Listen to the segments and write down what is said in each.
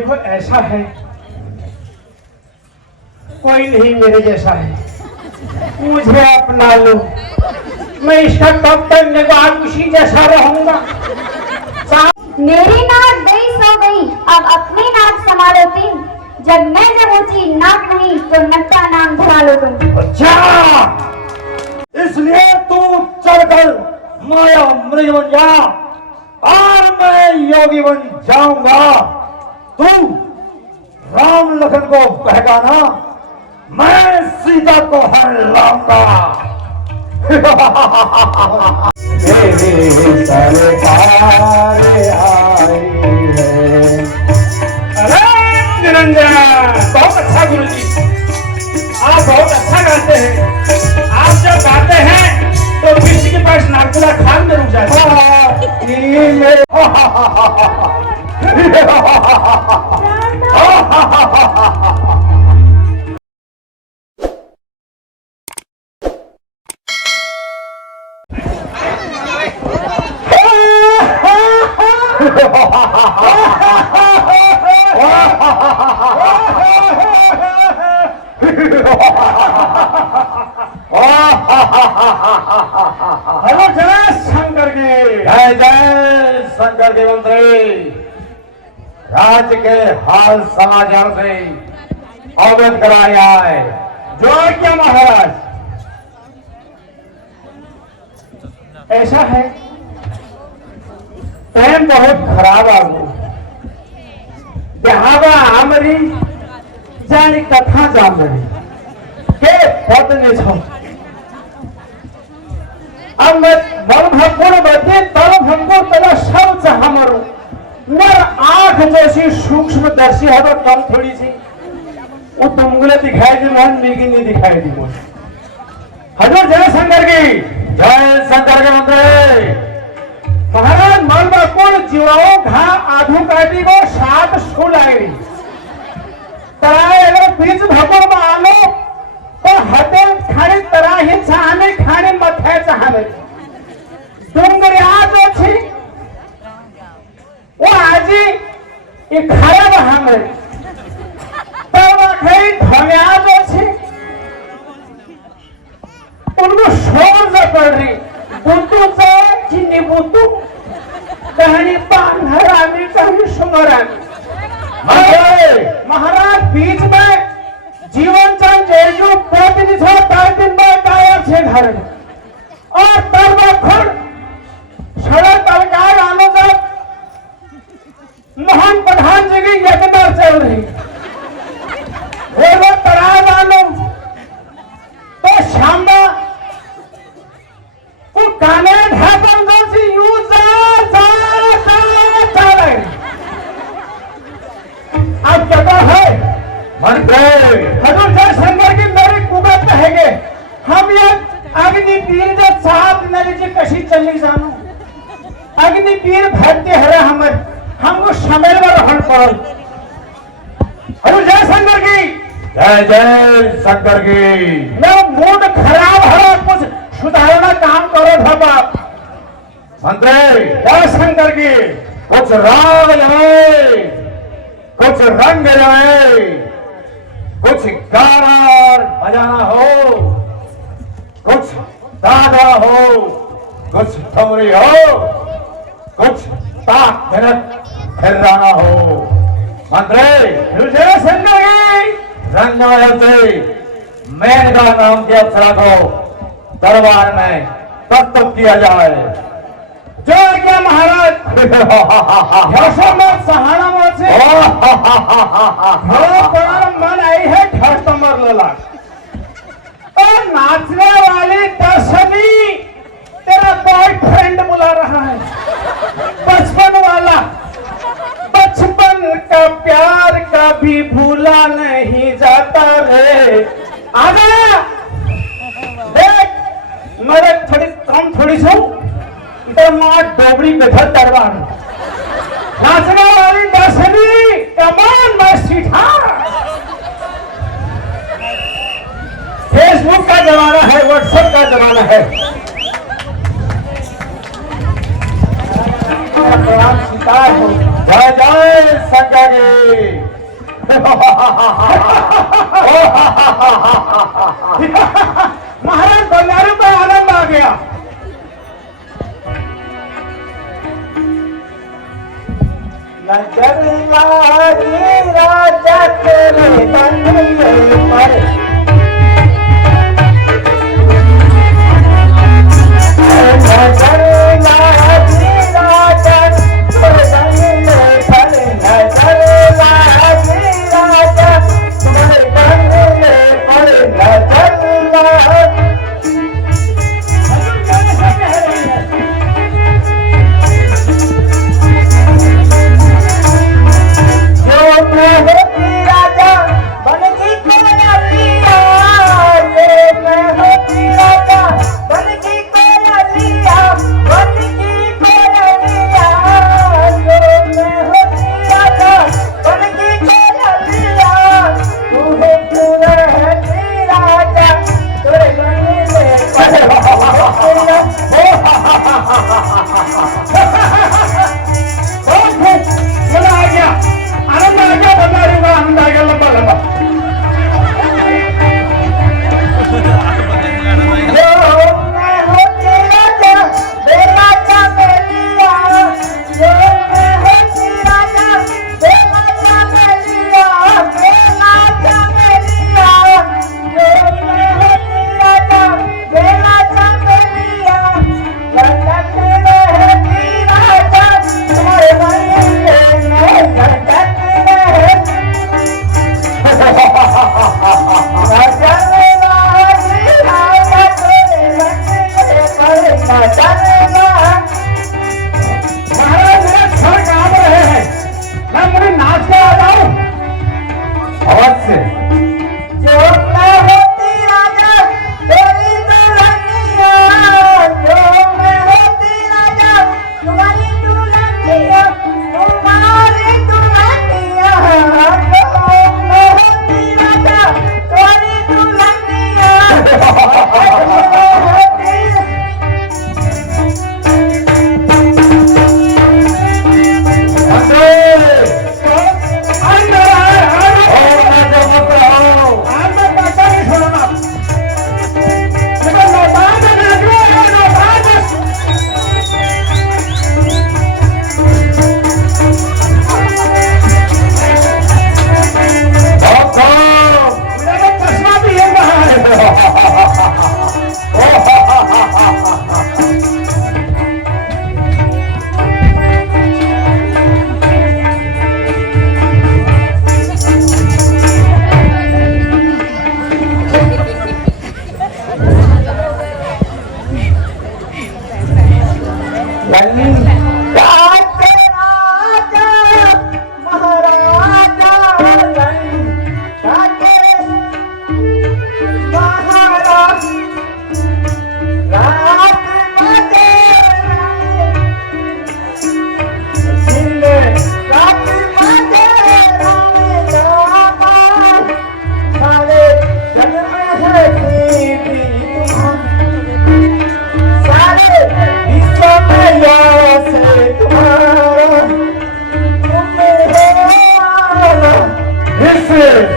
देखो ऐसा है, कोई नहीं मेरे जैसा है, मुझे अपना लो, मैं इसका कब तक निगाह उसी जैसा रहूंगा। मेरी नाक गई सो गई, अब अपनी नाक संभालो तीन। जब ऊंची नाक नहीं तो नक्का नाम धरा लो तुम। अच्छा, इसलिए तू चलकर माया मृग बन जा और मैं योगी बन जाऊंगा। तू राम लखन को बहकाना, मैं सीता को हर लाऊंगा। मेरे सरकार आई है। अरे निरंजन, बहुत अच्छा गुरुजी, आप बहुत अच्छा गाते हैं। आप जब गाते हैं तो विश्व के पास नागपुरा खान में रुक जाते हैं। हेलो जय शंकर के, जय जय शंकर के मंत्री। राज्य के हाल समाचार से अवगत कराया है। जो क्या महाराज, ऐसा है टाइम बहुत खराब आ गया। जहां हमारी जानी कथा जान रही के पद ने छो। अब मैं बल भगपुर बचे तल भगपुर तेरा सब चाह मरो। मेरा आंख जैसी सूक्ष्म दर्शी है तो कम थोड़ी सी वो तुमको दिखाई दी, मन मेगी नहीं दिखाई दी मुझे। हजूर जय शंकर की, जय शंकर के मंत्री। महाराज मन बकुल जीवाओं घा आधु काटी को 7 स्कूल आई तराए अगर बीच भगवान में आलो तो हटे खाने तरह ही चाहने खाने मथे चाहने डूंगरी आज अच्छी वो आजी ये खाया बहाम है तब खाई ढंगे आज अच्छी उनको शोर से पड़ रही बुद्धू से चिन्नी बुद्धू कहानी पांघरानी कहानी सुमरानी। महाराज बीच में जीवन चंद जेजू प्रतिनिधि था 3 दिन में गायब थे घर में और तब खुद सड़क तलकार आने तक मोहन प्रधान जी की यज्ञ चल रही वो तराज आलो तो शाम वो गाने ढाकन जैसी यूं अब क्या है मंत्री। हजूर जय शंकर की मेरी कुबत कहेंगे हम ये अग्निवीर जो 7 नदी जी कशी चली जानो अग्निवीर भरते हरे हमको समय में रहन पड़ल। हजूर जय शंकर की, जय जय शंकर की। मेरा मूड खराब है, कुछ सुधारना काम करो था बाप। मंत्री जय शंकर की, कुछ राग लगाए, कुछ रंग लगाए, कुछ गाना और बजाना हो, कुछ दादा हो, कुछ ठमरी हो, कुछ ताक झनक खिर्राना हो। मंत्री जय शंकर की, रंगमहल से मेनका नाम के अप्सरा को दरबार में प्रस्तुत किया जाए। जो क्या महाराज हर्षों में सहारा में से पर मन आई है कस्टमर लोला और नाचने वाली दर्शनी तेरा बॉयफ्रेंड बुला रहा है, बचपन वाला, बचपन का प्यार कभी भूला नहीं जाता रे। आजा देख मेरे थोड़ी सी डोबरी बेधर दरबार नाचने वाली दर्शनी कमान में सीठा। फेसबुक का जमाना है, व्हाट्सएप का जमाना है। सीता जय जय शंकर की। महाराज बंगारू को आनंद आ गया। नजर लागी राजा तेरे बंगले पर, नजर लागी राजा तेरे बंगले पर, नजर लागी राजा तेरे बंगले पर, नजर लागी। राजा बन की कोयलिया, मैं होती राजा बन की कोयलिया, बन की कोयलिया, मैं होती राजा बन की कोयलिया, तू रहती राजा तेरे बंगले पर। मजा आ गया, आनंद आ गया, बंगारू का आनंद आ गया लंबा लंबा। महाराज मेरे सर कांप रहे हैं, मैं मुझे नाच के आ जाऊं। अवश्य जो मैं होती राजा तेरी दुल्हनिया, जो मैं होती राजा तुम्हारी दुल्हनिया, तुम्हारी दुल्हनिया, जो मैं होती राजा तुम्हारी दुल्हनिया,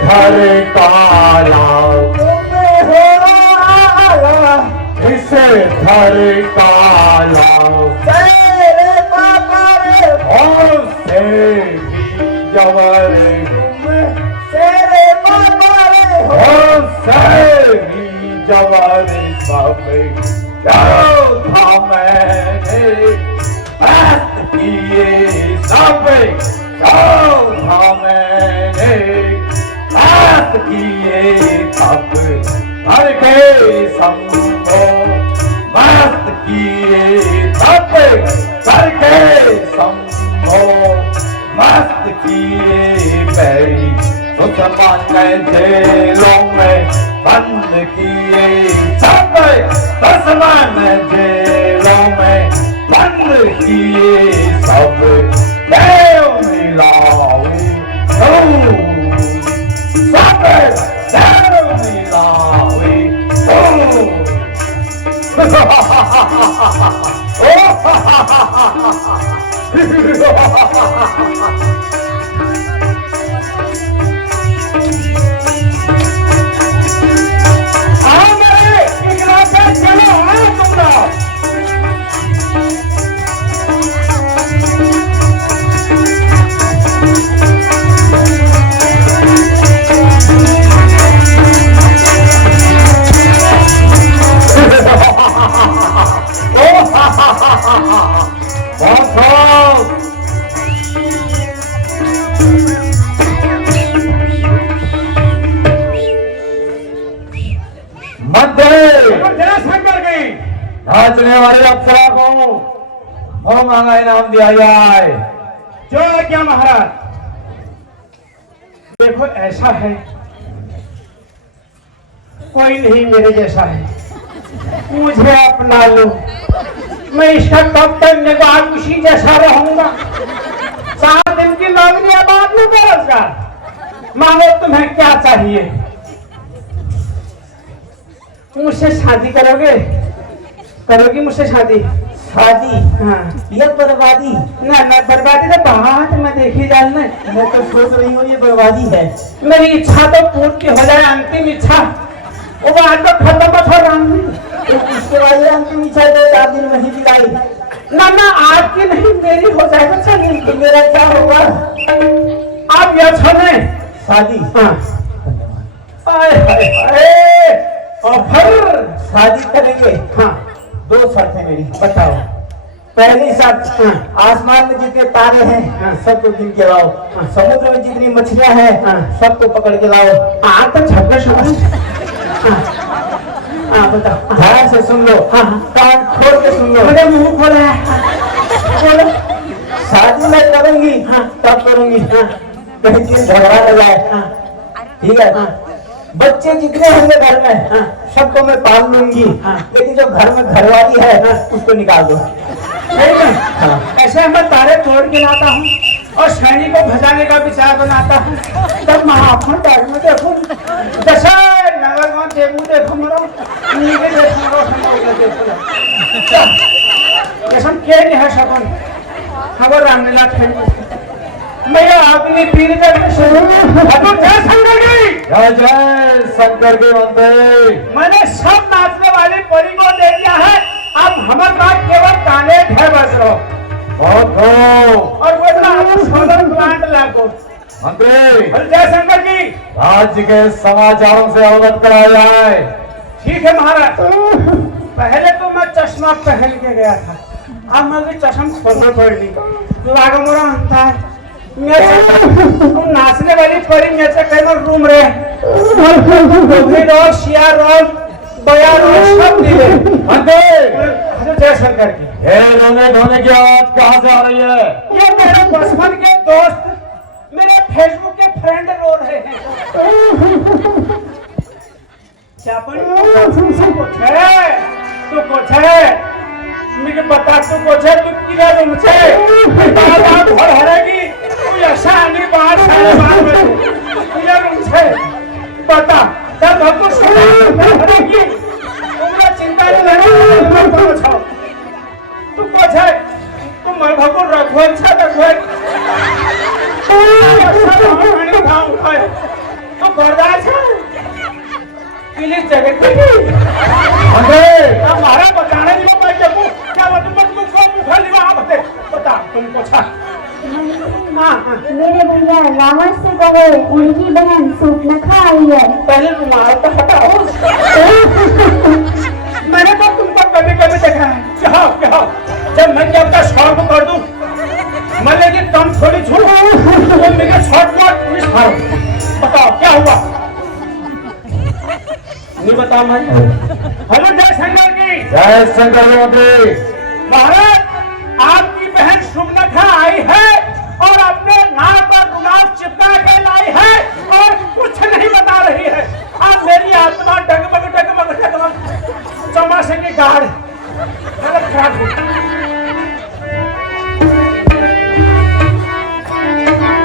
हरे काला इसे हरे काला और से जवर और से जवर सब था मैंने बात किए सब था मैंने बात किए तब हर के समझो बात किए तब हर के समझो मस्त किए पैरी दुश्मन जेलों में बंद किए सब दुश्मन जेलों में बंद किए सब देव मिलावे सब देव मिलावे नाचने वाले अप्सरा को बहुत महंगा इनाम दिया जाए। जो क्या महाराज, देखो ऐसा है, कोई नहीं मेरे जैसा है, मुझे अपना लो, मैं इसका कब तक निवास उसी जैसा रहूंगा। 4 दिन की नौकरी बाद में बेरोजगार, मांगो तुम्हें क्या चाहिए। मुझसे शादी करोगी मुझसे शादी? शादी? हाँ। ये बर्बादी? ना बर्बादी तो बात में देखी जाए ना। मैं तो सोच रही हूँ ये बर्बादी है। मेरी इच्छा तो पूर्ति हो जाए, अंतिम इच्छा वो बात तो खत्म हो राम। इसके बाद अंतिम इच्छा 2-4 दिन में ही दिलाई। ना आपकी नहीं मेरी हो जाएगा। चलिए तो मेरा क्या होगा? आप यह छोड़े शादी? हाँ। ऑफर शादी करेंगे। हाँ। 2 शर्तें मेरी। बताओ। पहली शर्त, हाँ। आसमान में जितने तारे हैं हाँ। सबको गिन के लाओ। हाँ। समुद्र में जितनी मछलियां हैं हाँ। सबको पकड़ के लाओ। हाँ तो झगड़े समझ। हाँ बताओ। ध्यान से सुन लो। हाँ। कान खोल के सुन लो। मेरे मुंह खोला है। बोलो। शादी मैं करूंगी। हाँ। तब करूंगी हाँ। कहीं दिन झगड़ा न जाए। हाँ। ठीक है। हाँ। बच्चे जितने होंगे घर में हाँ। सबको मैं पाल लूंगी। हाँ। लेकिन जो घर में घरवाली है उसको निकाल दो। सही में? हाँ। ऐसे मैं तारे तोड़ के लाता हूँ और सैनिक को भजाने का विचार बनाता हूँ। तब महाफन टाइम में देखो जैसे नगरगांव देखो मरो नीचे देखो जैसे के नहीं है सपन खबर रामलीला खेल मैं अपनी पीर जय शंकर के मंदिर। मैंने सब नाचने वाली परी को दे दिया है। अब हमारे पास केवल गाने ढेर बज रहो बहुत हो। और वो सोलर प्लांट लागो। मंत्री जय शंकर की। राज्य के समाचारों से अवगत कराया जाए। ठीक है महाराज। पहले तो मैं चश्मा पहन के गया था, अब मैं भी चश्मा खोलना पड़ ली। लागो मोरा अंता है तुम नाचने वाली परी में से कई बार रूम रहे रोल शिया रोल बया रोल सब मिले। जय शंकर की। रोने धोने की आवाज कहाँ से आ रही है? ये मेरे बचपन के दोस्त मेरे फेसबुक के फ्रेंड रो रहे हैं। क्या कुछ है? तू कुछ है मुझे बता, तू कुछ है? तू किरा रूम से बात भर हरेगी तू ऐसा आने बाहर सारे बाहर में किरा रूम से बता तब हमको हरेगी। तुमरा चिंता नहीं लेना पूछो तू कुछ है? तुम मैं भगवान रखो अच्छा रखो तो बर्दाश्त है प्लीज जगह हमारा बताने नहीं मैं जब क्या बता तुम पूछा। मेरे भैया रावण से कहो उनकी बहन सूर्पनखा आई है। पहले तुम्हारा तो हटाओ। मैंने तो तुमको कभी कभी देखा है। क्या जब मैं जब का शौक कर दूं मैं लेकिन कम थोड़ी झूठ तो मेरे शॉर्ट नॉट पुलिस फाड़। बताओ क्या हुआ? नहीं बताओ मैं। हेलो जय शंकर की। जय शंकर के मंत्री। महाराज आपकी बहन सूर्पनखा आई है और अपने नाम पर रुमाल चिपका के लाई है और कुछ नहीं बता रही है। अब मेरी आत्मा डगमग चमासे की गाढ़ हालत खराब हो।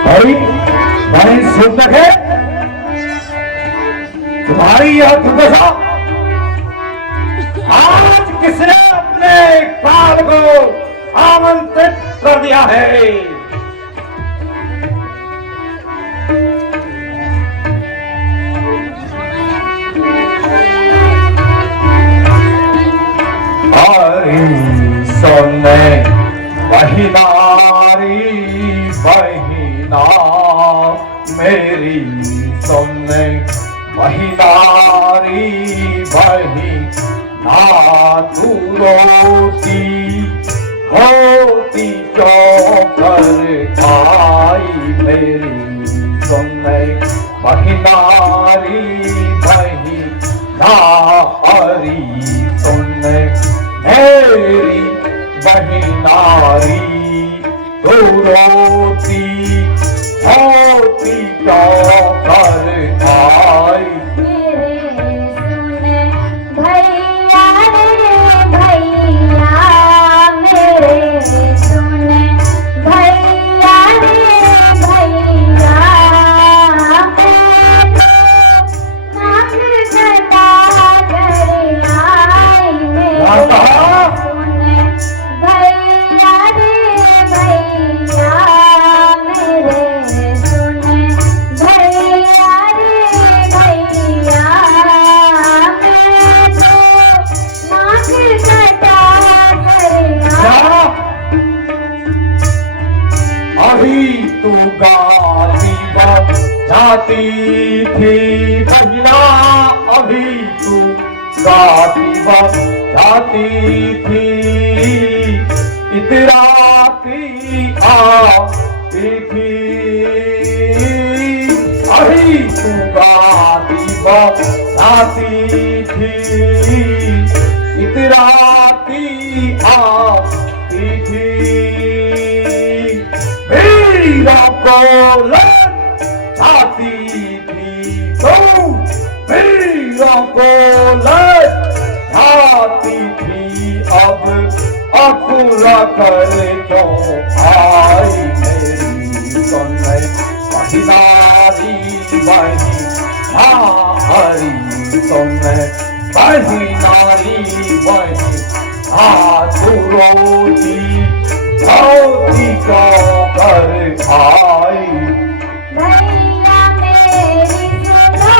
भाई बहन सूर्पनखा तुम्हारी यह दुर्दशा आज किसने अपने काल को आमंत्रित कर दिया है? सोने वही नारी बहिना मेरी सोने वही नारी बहिना तू रोती होती क्यों कर खाई मेरी सोने वही नारी बहिना हरी सोने वही नारी तू रोती होती क्यों कर आई। मेरे सुने भैया रे भैया, मेरे सुने भैया रे भैया, नाक कटा कर आई। मेरे सुने भैया रे भैया, मेरे सुने भैया रे भैया, मैं तो नाक कटा कर आई। अभी तू गाती जाती थी बहिना, अभी तू गाती जाती थी, इतराती आती थी। अभी तू गाती जाती थी, इतराती आती थी। वीरों को लग जाती थी तू, वीरों को लग जाती थी। अब अकुला कर क्यों आई मेरी सुन वही नारी वही नारी सुन वही नारी वही तू रोती होती क्यों कर आई। भैया मेरी सुनो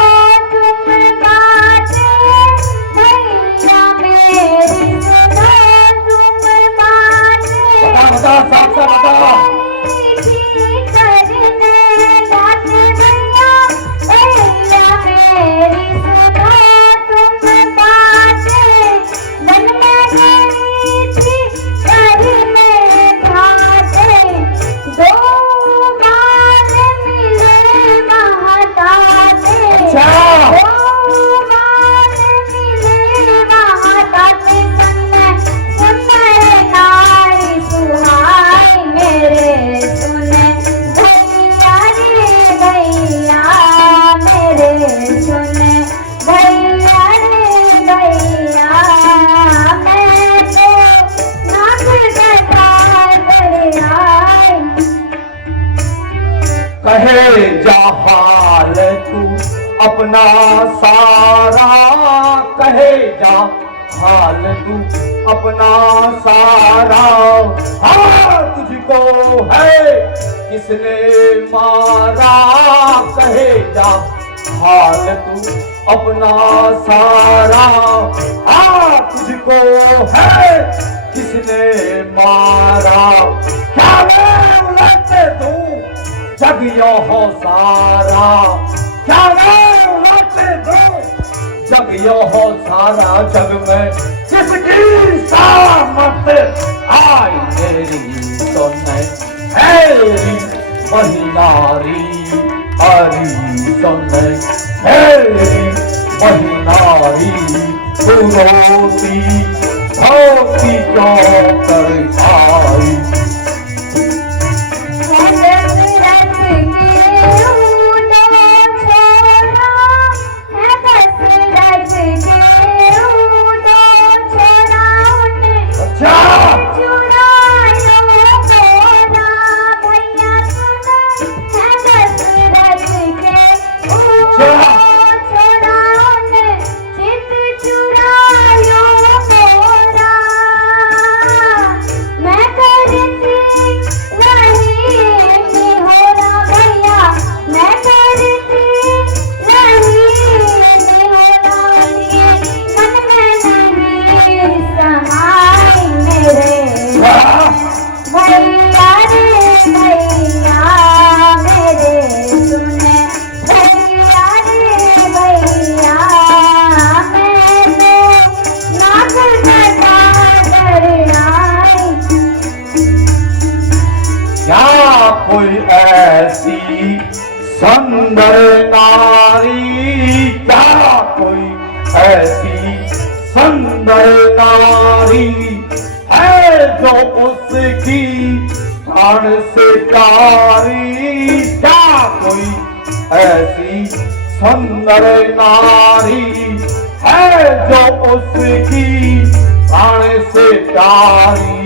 तुम बातें, भैया मेरी सुनो तुम बातें। बता साफ साफ बता। करने बात भैया, भैया मेरी सुनो तुम बातें। मन में गई थी करने बातें, दो बार मिले महाताते। अच्छा। दो बार मिले महाताते, सुने नारी सुहाई। मेरे सुने भैया रे भैया, मेरे सुने भैया रे भैया, मैं तो नाक कटा कर आई। कहे जा हाल तू अपना सारा, कहे जा हाल तू अपना सारा। हाँ तुझको है किसने मारा, कहे जा हाल तू अपना सारा। हाँ तुझको है किसने मारा। क्या मैं उलट दूं जग यो हो सारा, क्या मैं उलट दूं जग यो हो सारा। जग में जिसकी सामत आई मेरी सुन मेरी वही नारी हरी सुन मेरी वही नारी तू रोती होती क्यों कर आई। कोई ऐसी सुंदर नारी, क्या कोई ऐसी सुंदर नारी है जो प्राण से प्यारी क्या कोई ऐसी सुंदर नारी है जो उसकी प्राण से प्यारी,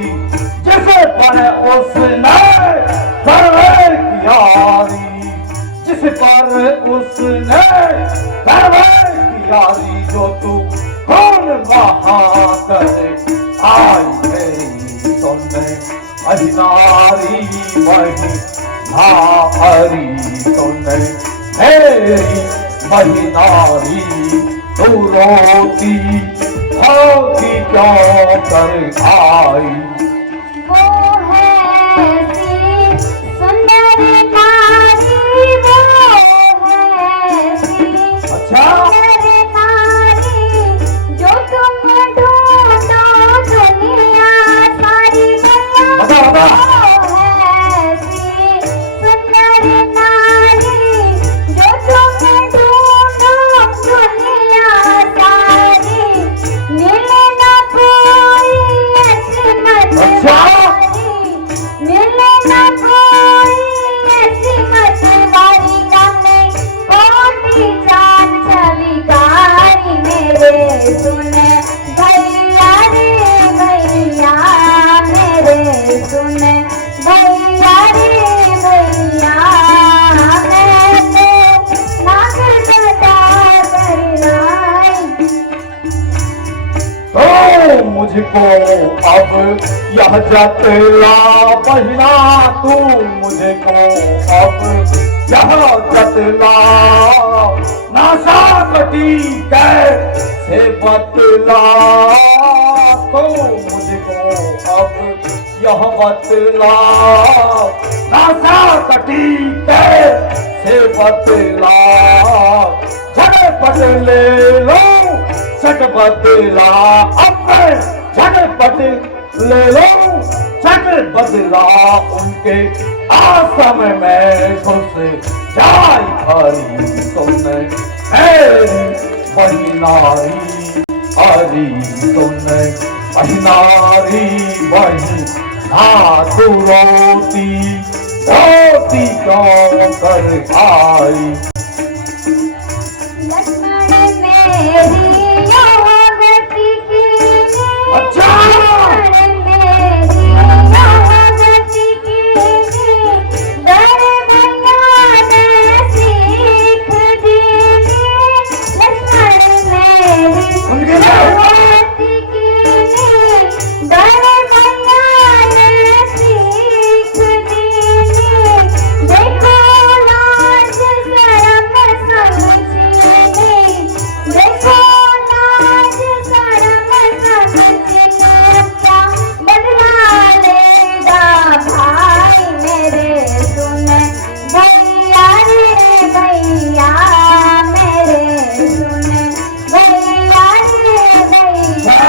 जिसे पर उसने परवर कियारी, जिस पर उसने परवर कियारी, जो तू कौन बहाकर आई मेरी तुमने अधिनारी वही नारी तुमने मेरी वही नारी, तू रोती होती क्यों कर आई। वो है सी सुंदर नारी, वो है सी अच्छा सुंदर नारी, जो तुम ढूंढो दुनिया सारी भैया। बता वो है सी सुंदर नारी, जो तुम ढूंढो दुनिया सारी, मिले ना कोई ऐसी मतवारी, मिले ना कोई ऐसी मतवारी, कमे कोटि चांद छविकारी, मेरे सुन भैया रे भैया, मेरे सुन भैया रे भैया, मैं तो नागर कटा कर आई। तो मुझको अब यह जतला बहिना, तू मुझको अब यह जतला, नासा कटी कैसे बतला, तो मुझको अब यह बतला, नासा कटी कैसे बतला, झट बदले लो झट बदला, अपने झटपट ले लो झट बदला, उनके आसम में घुस जाई खरी तुमने मेरी वही नारी, हरी तुमने वही नारी वही ना, तू रोती रोती क्यों कर आई। लक्ष्मण मेरी यौवती की, अच्छा लक्ष्मण मेरी यौवती की, दर भैया ने सीख दी, लक्ष्मण मेरी उनके यौवती की, दर भैया ने सीख दी, देखो लाज शरम समझी, देखो लाज शरम समझी, क्या बदला लेगा भाई, मेरे सुन भैया रे भैया, मेरे सुन भैया रे भैया,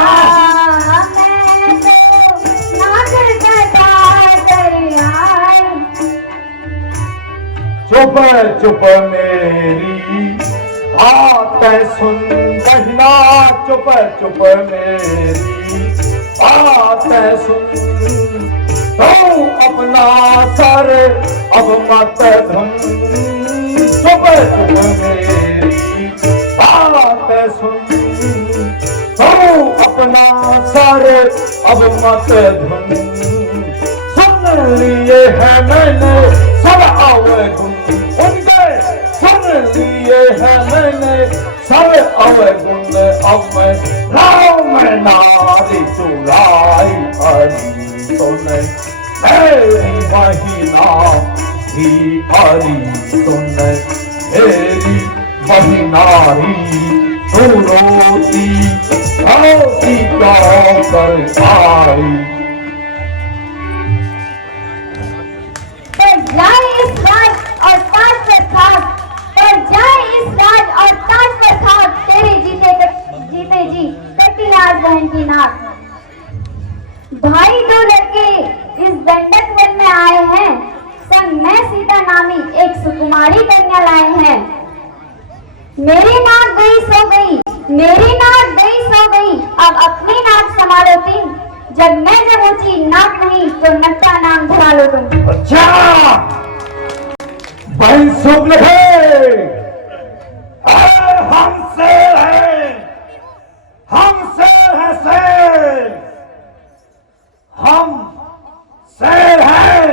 मैं तो नागर कटा कर आई। चुप चुप मेरी बातें सुन बहिना, चुप चुप मेरी बातें सुन, तो अपना सर अब मत धुन, चुप चुप मेरी बातें सुन, तो अपना सर अब मत धुन, सुन लिए है मैंने सब अवगुण उनके, सुन लिए है मैंने सब अवगुण, अब मैं राम नारी चुराई हरी सुन मेरी वही नारी, हरी सुन मेरी वही नारी, तू रोती रोती क्यों कर आई। पर जाए इस राज और ताज पर खाक, पर जाए इस राज और ताज पर खाक, तेरे जीते जी कटी आज बहन की नाक। भाई दो लड़के इस दंडक वन में आए हैं, संग मैं सीता नामी एक सुकुमारी कन्या लाए हैं। मेरी नाक गई सो गई, मेरी नाक गई सो गई, अब अपनी नाक संभालो तीन, जब ऊंची नाक नहीं तो नक्का नाम धरा लो तुम। अच्छा बहन सुन ले, हम शेर हैं, हम शेर हैं, शेर, हम शेर हैं,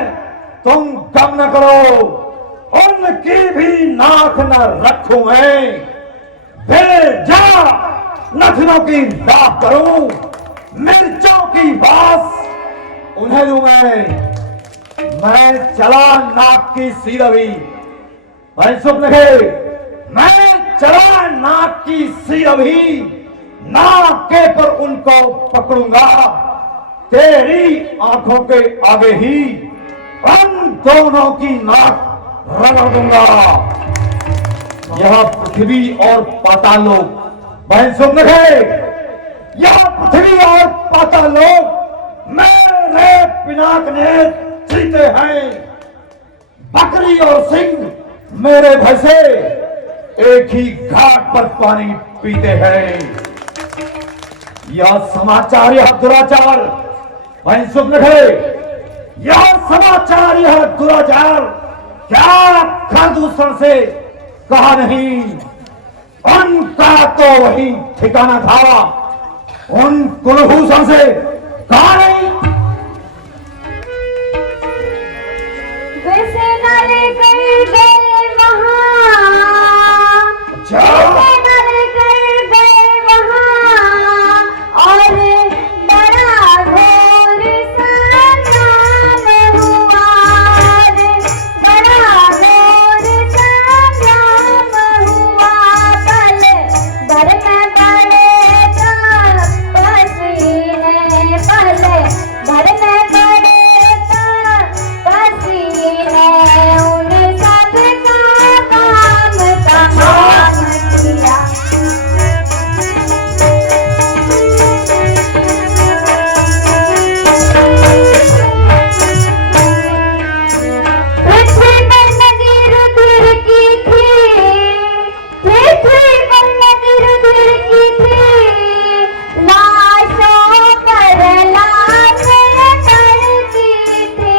तुम कम न करो, उनकी भी नाक न रखूं मैं, जा नथनों की नाक करूं, मिर्चों की बास उन्हें दूं मैं चला नाक की सीरवी, भाई सुन रहे, मैं चला नाक की सीरवी, नाके पर उनको पकड़ूंगा, तेरी आंखों के आगे ही उन दोनों की नाक रगड़ दूंगा। यह पृथ्वी और पाताल लोक, भाई सुन रहे, यह पृथ्वी और पाताल लोक मेरे पिनाक ने जीते हैं, बकरी और सिंह मेरे भैंसे एक ही घाट पर पानी पीते हैं। यह समाचार, यह दुराचार, भाई सुन रहे, यह समाचार, यह दुराचार क्या खरदूषण से कहा नहीं, उनका तो वही ठिकाना था, उन कुलभूषण से कहा नहीं। वैसे नाले कर गए वहाँ, वैसे नाले कर गए वहाँ, और बड़ा घोर संग्राम हुआ, बड़ा घोर संग्राम हुआ, पल भर में पड़े पसीने, पल भर में पड़े पसीने, उन सब का काम तमाम किया। पृथ्वी पर नदी रुधिर की थी, पृथ्वी पर नदी रुधिर की थी, लाशों पर लाशें पड़ती थी,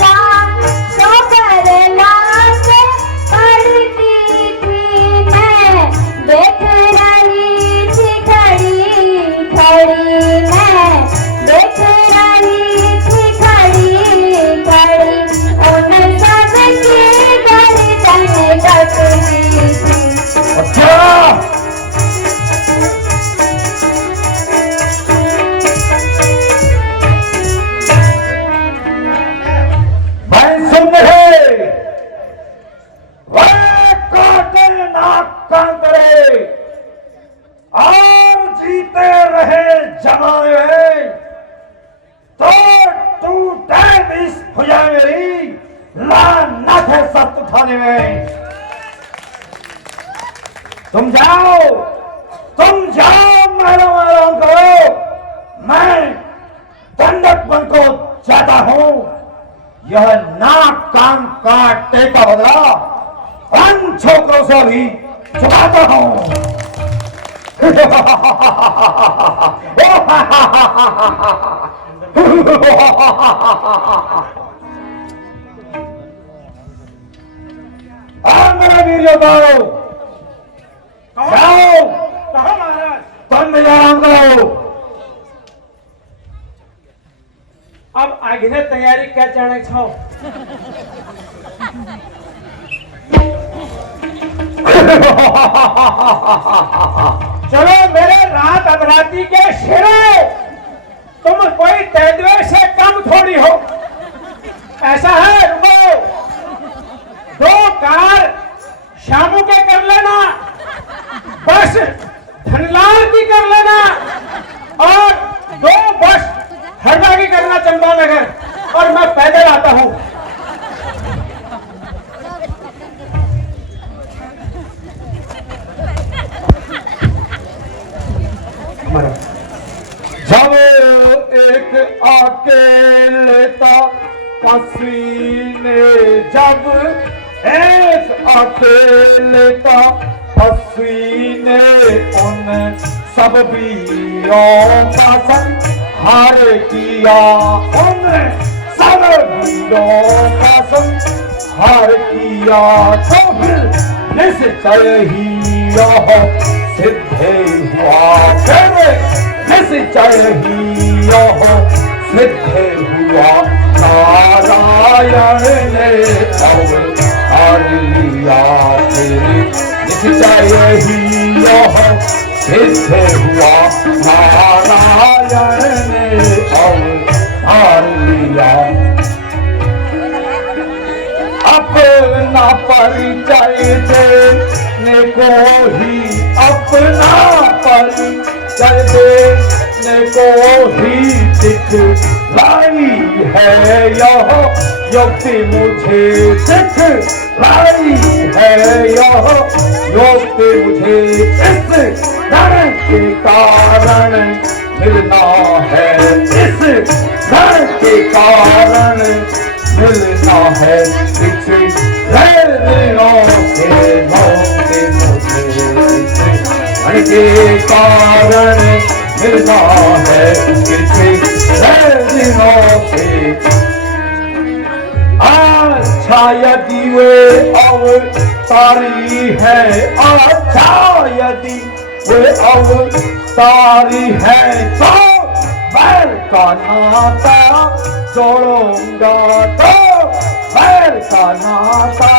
लाशों पर लाशें पड़ती थी, मैं देख रही थी खड़ी खड़ी, मैं देख रही थी खड़ी खड़ी, उन सब की गर्दन कटती थी। अच्छा भाई सुन रहे, वह काटे नाक कान करे और जीते रहे जमाए, तो टूटे इस भुजा मेरी लानत है सत उठाने में। तुम जाओ मारो करो, मैं दंडक बन को जाता हूं, यह नाक कान का टेका बदला उन छोकरों से भी चुकाता हूं। मेरा वीर बताओ, जाओ कहो महाराज, तुम आराम करो। अब आगे तैयारी क्या जाने छो। चलो मेरे रात अधराती के शेरों, तुम कोई तेंदुए से कम थोड़ी हो। ऐसा है, रुको, 2 कार शामू के कर लेना, बस धनलाल की कर लेना, और 2 बस हरदा की करना चंबा नगर, और मैं पैदल आता हूं। जब एक अकेलेता पसीने, जब एक अकेलेता पसीने, उन सब वीरों का संग हार किया उन सब वीरों का संग, हार किया तो फिर निश्चय ही यह सिद्ध हुआ, फिर निश्चय ही यह सिद्ध हुआ। नारायण ने अवतार लिया, फिर निश्चय ही यह सिद्ध हुआ। नारायण ने अवतार लिया, अपना परिचय देने को ही, अपना परिचय देने को ही दिखलाई है यह युक्ति, मुझे दिखलाई है यह युक्ति, मुझे इस धन के कारण मिलना है, इस धन के कारण मिलना है। किसी ऋणों से मौके मुझे धन के कारण मिलना है, किसी ऋणों से। अच्छा यदि वे अवतारी है, अच्छा यदि वे अवतारी है, तो बैर का नाता जोड़ूंगा, तो बैर का नाता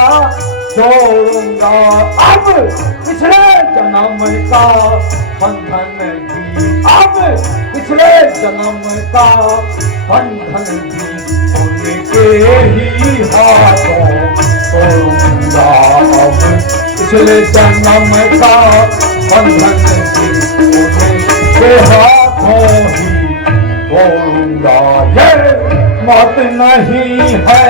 जोड़ूंगा। अब पिछले जन्म का बंधन भी, अब पिछले जन्म का बंधन भी उनके ही हाथों तोड़ूंगा। अब पिछले जन्म का बंधन भी उनके हाथों ही तोड़ूंगा। ये मौत नहीं है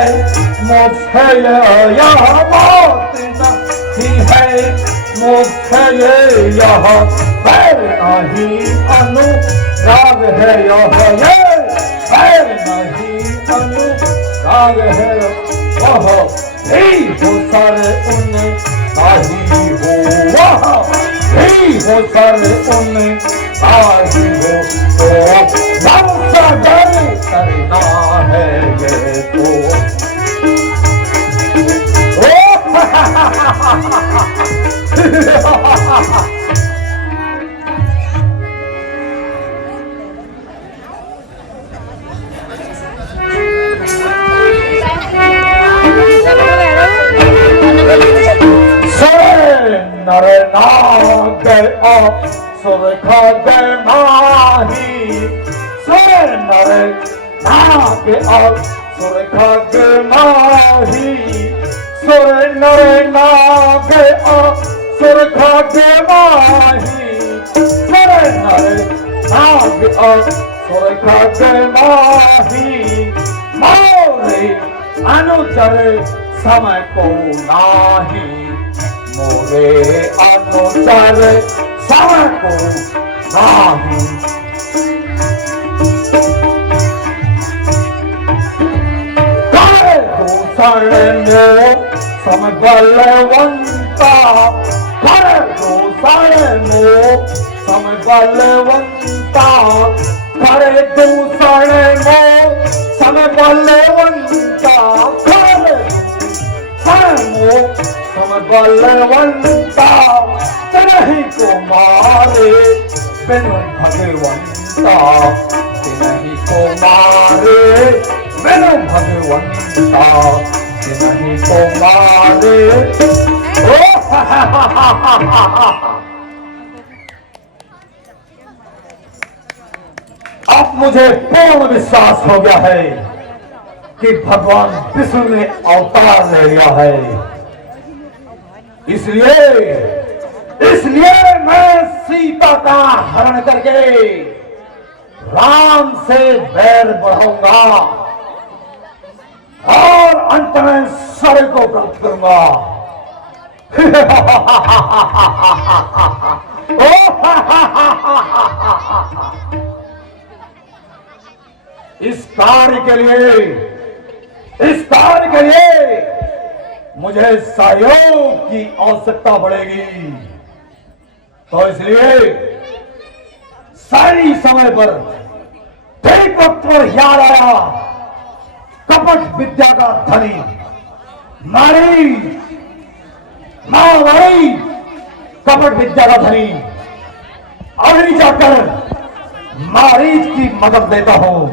मोक्ष, यह मौत नहीं है मोक्ष, यह बैर नहीं अनुराग है, यह बैर नहीं अनुराग है। वह भी हो सर उन नाही हो, वह भी हो सर उन नाही हो, तो सब सदर करना है ये तो। नर नाग सुर खग माही, सुर नर नाग सुर खग माही, सुर नर नाग सुर खग माही, सुर नर नाग सुर खग माही। मोरे अनुचर समय को नाही, मोरे अनुचर समय को नाही। करे दूषण मो सम बलवंता, करे दूषण मो सम बलवंता, करे दूषण मो सम बलवंता, करे दूषण मो सम बलवंता। तिन्हीं को मारे बिनु भगवंता, तिन्हीं को मारे बिनु भगवंता, तिन्हीं को मारे। अब मुझे पूर्ण विश्वास हो गया है कि भगवान विष्णु ने अवतार ले लिया है। इसलिए मैं सीता का हरण करके राम से बैर बढ़ाऊंगा और अंत में स्वर्ग को प्राप्त करूंगा। इस कार्य के लिए मुझे सहयोग की आवश्यकता पड़ेगी, तो इसलिए सही समय पर एक वक्त और याद आया कपट विद्या का धनी मारी मारी कपट विद्या का धनी अभी जाकर मारीच की मदद देता हूं।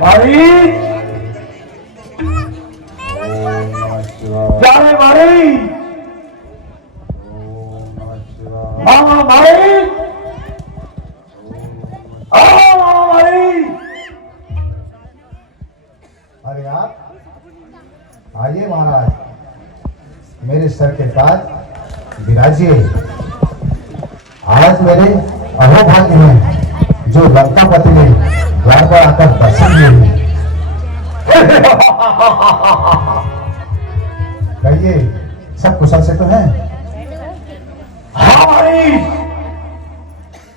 मारी क्या है मारी मामा मारी मामा मारी। अरे आप आइए महाराज, मेरे सर के ताज विराजिए। आज मेरे अहोभाग्य में जो लंकापति ने द्वार पर आकर दर्शन दिए। कहिए सब कुशल से तो है? हमारी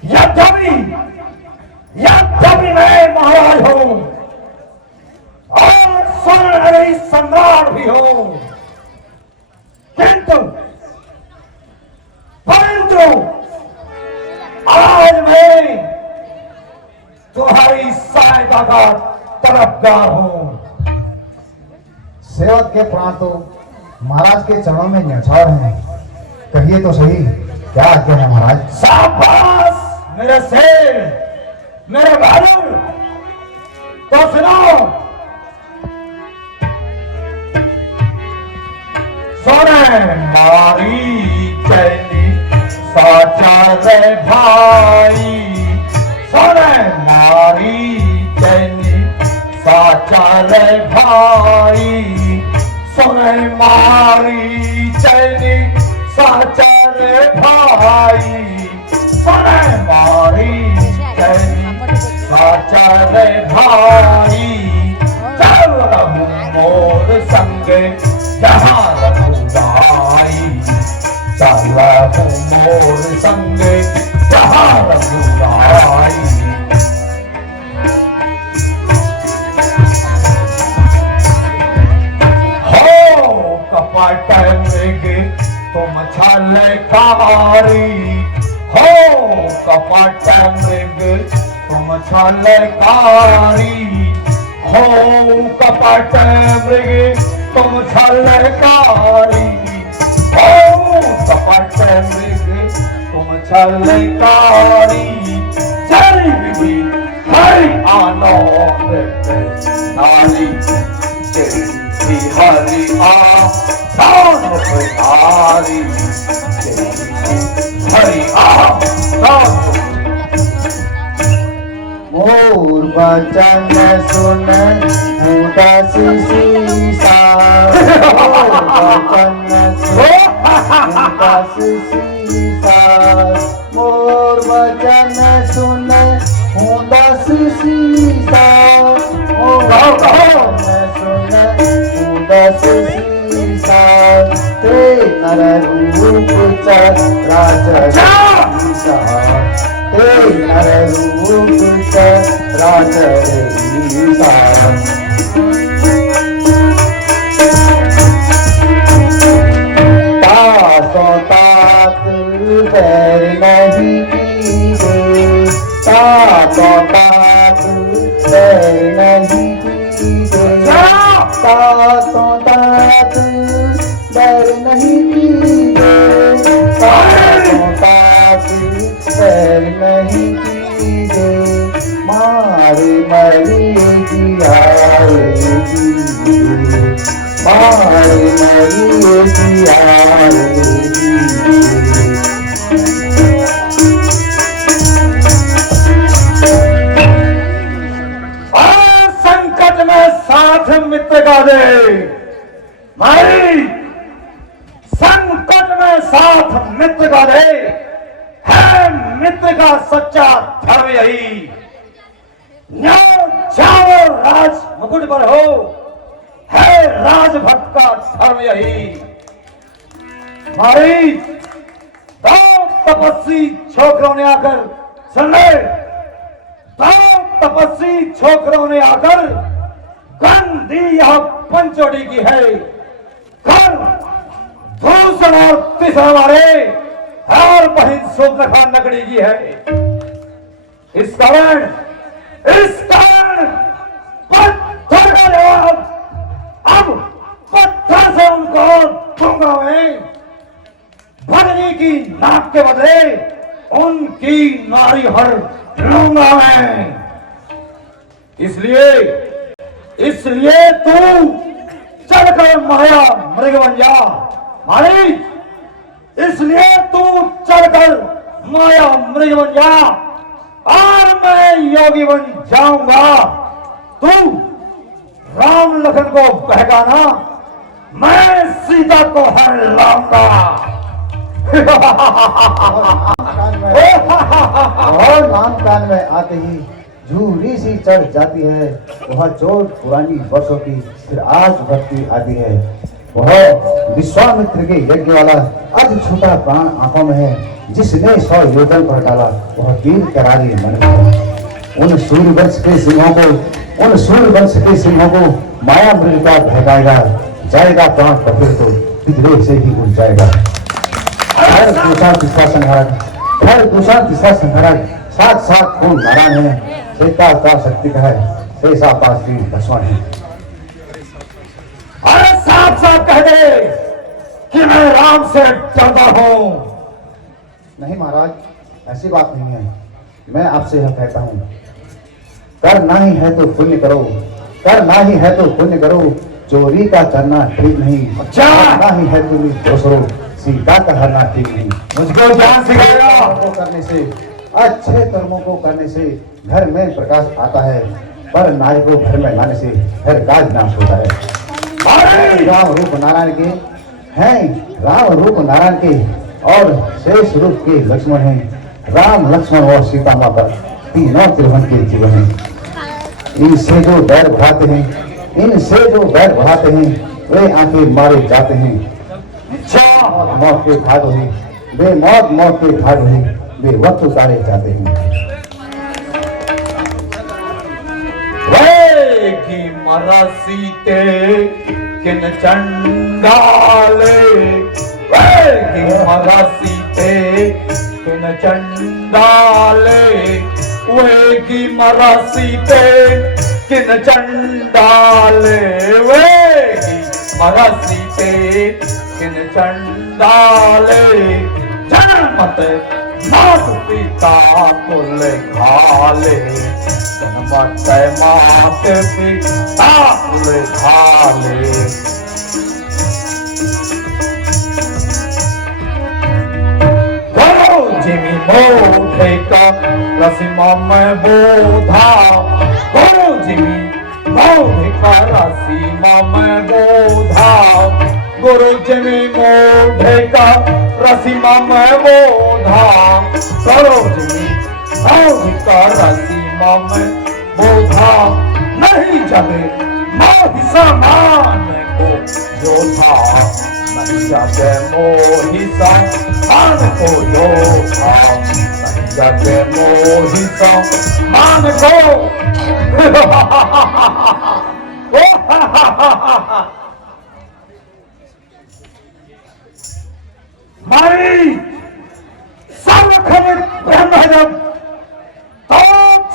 यद्यपि मैं महाराज हूं और स्वर्णनगरी सम्राट भी हूं, परंतु आज मैं तुम्हारी सहायता का तरफदार हूं। सेवक के प्राण तो महाराज के चरणों में न्यौछावर हैं। कहिए तो सही, क्या आज्ञा है महाराज? शाबाश मेरे शेर, मेरे भालू। तो सुनो, सोने मारी चैनी साचा रे भाई, सोने मारी चैनी साचा रे भाई, सोने मारी चैनी साचा रे भाई, सोने मारी चैनी साचा रे भाई। चल रहूं मोर संगे जहां रघुराई, चल रहूं मोर संगे जहां रघुराई। कपट मृग तुम छलकारी, हो कपट मृग तुम छलकारी, हो कपट मृग तुम छलकारी, हो कपट मृग तुम छलकारी। चल भी हरि आनो नारी, हरि आसान हरि आसान। मोर वचन सुन उदास सीसा, मोर वचन सुन उदास सीसा, मोर वचन सुन उदास सीसा, मोर वचन सुन उदास सीसा। ते नर रूप राज ईसा, ते नर रूप राज ईसा। तासो तात बैर नहीं कीजे, तासो तात बैर नहीं कीजे, तासो तात बैर नहीं कीजे। मारे मरिए जिया संकट में साथ मित्र का दे मारी, संकट में साथ मित्र का दे, है मित्र का सच्चा धर्म यही। न्याय चाहो राज मुकुट पर हो, है राजभक्त का धर्म यही। मारी दो तपस्वी छोकरों ने आकर सुन ले, दो तपस्वी छोकरों ने आकर गंदी यह पंचोटी की है, कर दूसरा और तीसरा मारे और बहिन सुबनखा नगड़ी की है। इस कारण पत्थर का जवाब अब पत्थर से उनको दूंगा मैं। भगनी की नाक के बदले उनकी नारी हर लूंगा मैं। इसलिए तू चलकर माया मृग बन जा मारी, इसलिए तू चलकर माया मृग बन जा और मैं योगी बन जाऊंगा। तू राम लखन को बहकाना, मैं सीता को हर लाऊंगा। और नाम कान में आते ही झूरी सी चढ़ जाती है। वह चोट पुरानी वर्षों की फिर आज भक्ति आती है। वह विश्वामित्र के यज्ञ वाला आज छूटा प्राण आंखों में है। जिसने 100 योजन पर डाला वह तीर करारी मन है। उन सूर्यवंश के सिंहों को माया मृग का बहकाएगा। जाएगा प्राण कपिल तो पितरे से ही उड़ जाएगा। हर दूसरा संहारक साथ साथ खून नारायण है। शेषा का शक्ति का है, शेषा का श्री भस्मन है। अरे साफ साफ कह दे कि मैं राम से डरता हूं। नहीं महाराज, ऐसी बात नहीं है। मैं आपसे यह कहता हूँ, करना ही है तो पुण्य करो, करना ही है तो पुण्य करो। चोरी का करना ठीक नहीं, करना ही है तो दूसरों सीता का हरना ठीक नहीं। मुझको ज्ञान सिखाएगा। करने से, अच्छे कर्मों को करने से घर में प्रकाश आता है, पर नारी को घर में लाने से घर का नाश होता है। राम रूप नारायण के हैं, राम रूप नारायण के और शेष रूप के लक्ष्मण हैं। राम लक्ष्मण और सीता माता तीनों त्रिभुवन के जीवन हैं। इनसे जो बैर बढ़ाते हैं वे आंखें मारे जाते हैं। मौत के घाट हुई मौत के घाट हुई वे वक्त उतारे जाते हैं। की मरा सीते किन चंडाले, की मरा सीते किन चंडाले, वे की मरा सीते किन चंडाले, वे की मरा सीते किन चंडाले। जनमत मात पिता कुल घाले, जनमत मात पिता कुल घाले। करो जिमी मोढ़े का रसीमा में बोधा, करो जिमी मोढ़े का रसीमा में बोधा। गुरु जिमी मोढ़े का रसीमा में बोधा, करो जिमी मोढ़े का रसीमा में बोधा। नहीं जबे मोहि समान को योधा, नहीं जबे मोहि समान को योधा, नहीं जबे मोहि समान को। मारी सब खबर ब्रह्म है जब तो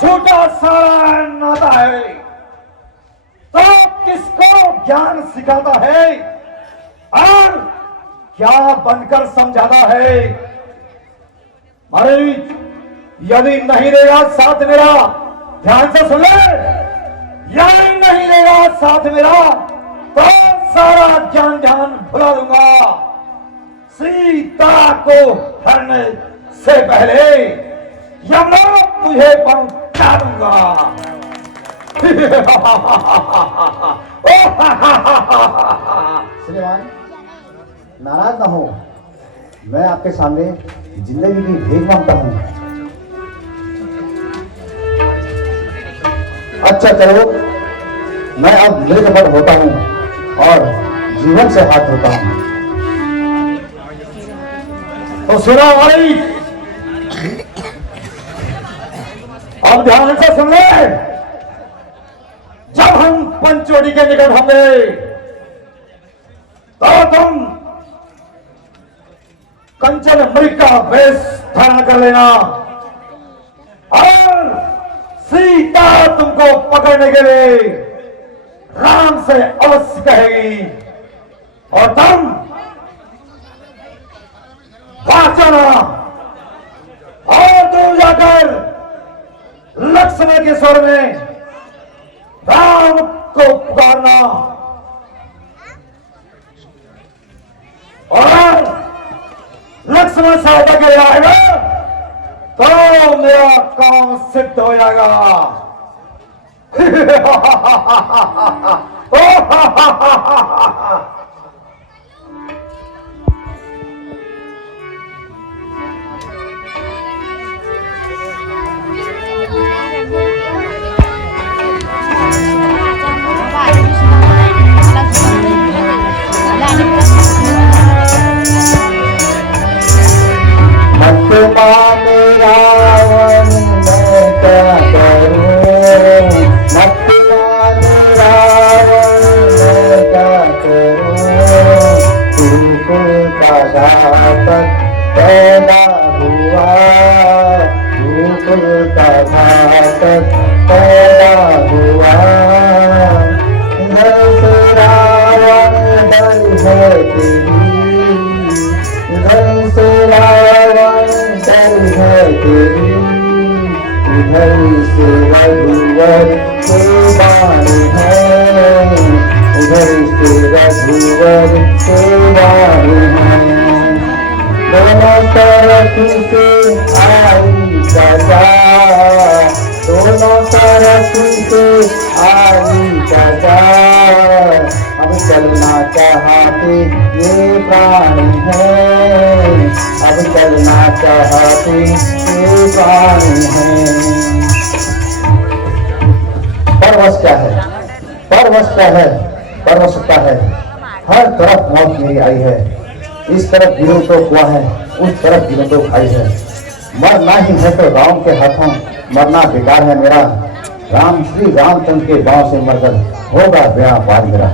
छोटा सारा नाता है, तो किसको ज्ञान सिखाता है और क्या बनकर समझाता है। मारी यदि नहीं रहेगा साथ मेरा, ध्यान से सुन ले, यदि नहीं रहेगा साथ मेरा तो सारा ज्ञान ध्यान भुला दूंगा। सीता को हरने से पहले यमराज तुझे पहुंचा दूंगा। श्रीमान नाराज ना हो, मैं आपके सामने जिंदगी की भीख मांगता हूँ। अच्छा चलो, मैं अब मृगपट होता हूँ और जीवन से हाथ धोता हूँ। तो सुनो भाई, अब ध्यान से सुन ले। जब हम पंचवटी के निकट होंगे तो तुम कंचन मृग का वेश धारण कर लेना और सीता तुमको पकड़ने के लिए राम से अवश्य कहेगी और तुम जाना और दूर जाकर लक्ष्मण के स्वर में राम को पुकारना और लक्ष्मण सहायता के लिए आएगा तो मेरा काम सिद्ध हो जाएगा। मत मान रावण मैं क्या करूं, मत मान रावण मैं क्या करूं, तू का घातक पैदा हुआ, तू का घातक पैदा हुआ। इधर से रावण डर है तेरी, इधर से रावण डर है तेरी, इधर से रघुवर के बाण है, इधर से रघुवर के बाण है। दोनों तरफ से आई सजा, दोनों तरफ से आई सजा। अब चलना चाहते ये प्राण है, अब चलना चाहते ये प्राण है। परवश क्या है, परवश क्या है, परवश क्या है। हर तरफ मौत मेरी आई है, इस तरफ गिरोह तो हुआ है, उस तरफ गिरोह तो खाई है। मरना ही है तो राम के हाथों, मरना बेकार है मेरा। राम श्री रामचंद्र के गांव से मरकर होगा ब्याह पार मेरा।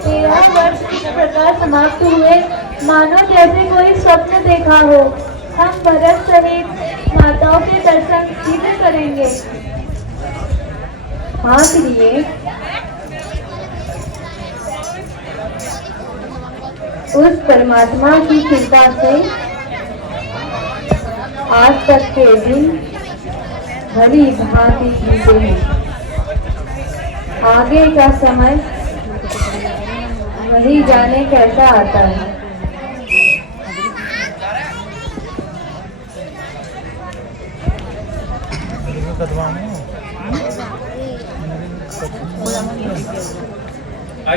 तेरह वर्ष इस प्रकार समाप्त हुए मानो जैसे कोई स्वप्न देखा हो। हम भरत सहित माताओं के दर्शन शीघ्र करेंगे। हाँ प्रिय, उस परमात्मा की कृपा से आज तक के दिन भली भांति बीते हैं। आगे का समय वही जाने कैसा आता है।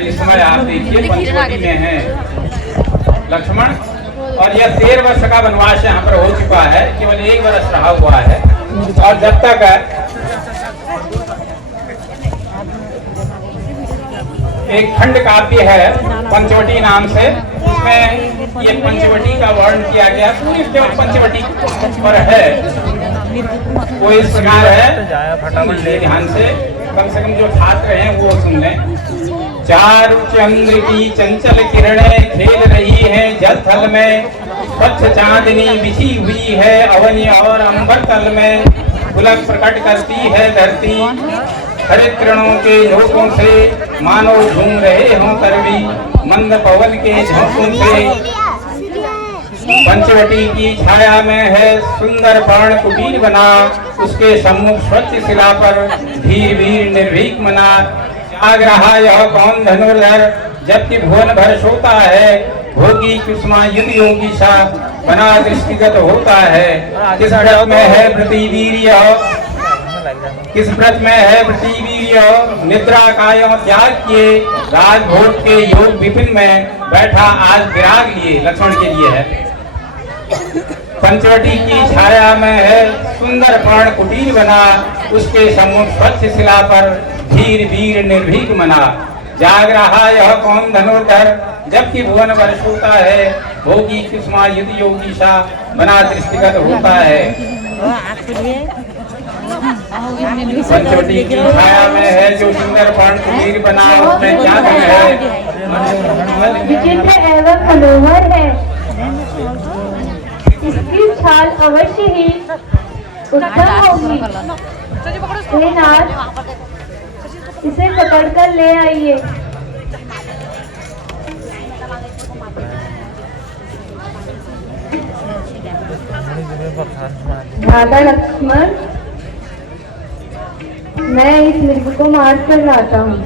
इस समय आप देखिए पंचवटी में है लक्ष्मण और यह 13 वर्ष का वनवास यहाँ पर हो चुका है, केवल 1 वर्ष रहा हुआ है। और जब तक एक खंड काव्य है पंचवटी नाम से, इसमें ये पंचवटी का वर्णन किया गया, पूरी केवल पंचवटी पर है। वो इस प्रकार है, ध्यान से कम जो छात्र हैं वो सुन लें। चारु चंद्र की चंचल किरणें खेल रही हैं जल थल में, स्वच्छ चांदनी बिछी हुई है अवनी और अंबर तल में। पुलक प्रकट करती है धरती, हरित किरणों के झोंकों से मानो झूम रहे हों तरवी, मंद पवन के झोंकों से। पंचवटी की छाया में है सुंदर पर्ण कुटीर बना, उसके सम्मुख स्वच्छ शिला पर धीर वीर निर्भीक मना। जाग रहा यह कौन धनुर्धर, जबकि भुवन भर सोता है, भोगी कुसुमा युद्ध योगी सा बना दृष्टिगत होता है। किस व्रत में है प्रतिवीर्य, किस व्रत में है प्रतिवीर्य, निद्रा कायम त्याग किए, राजभोग के योग विपिन में बैठा आज विराग लिए। लक्ष्मण के लिए है। पंचवटी की छाया में है सुंदर पर्ण कुटीर बना, उसके सम्मुख स्वच्छ शिला पर धीर वीर निर्भीक मना। जाग रहा यह कौन धनुर्धर, जबकि भुवन भर सोता है, भोगी कुसुमा युद्ध योगी सा बना दृष्टिगत होता है। पंचवटी की छाया में है जो सुंदर पर्ण कुटीर बना, उसमें क्या धन है। विचित्र एवं मनोहर है, इसकी छाल अवश्य ही उत्तम होगी। हे नाथ, इसे पकड़कर ले आइए। राधा लक्ष्मण, मैं इस मृग को मार कर लाता हूँ।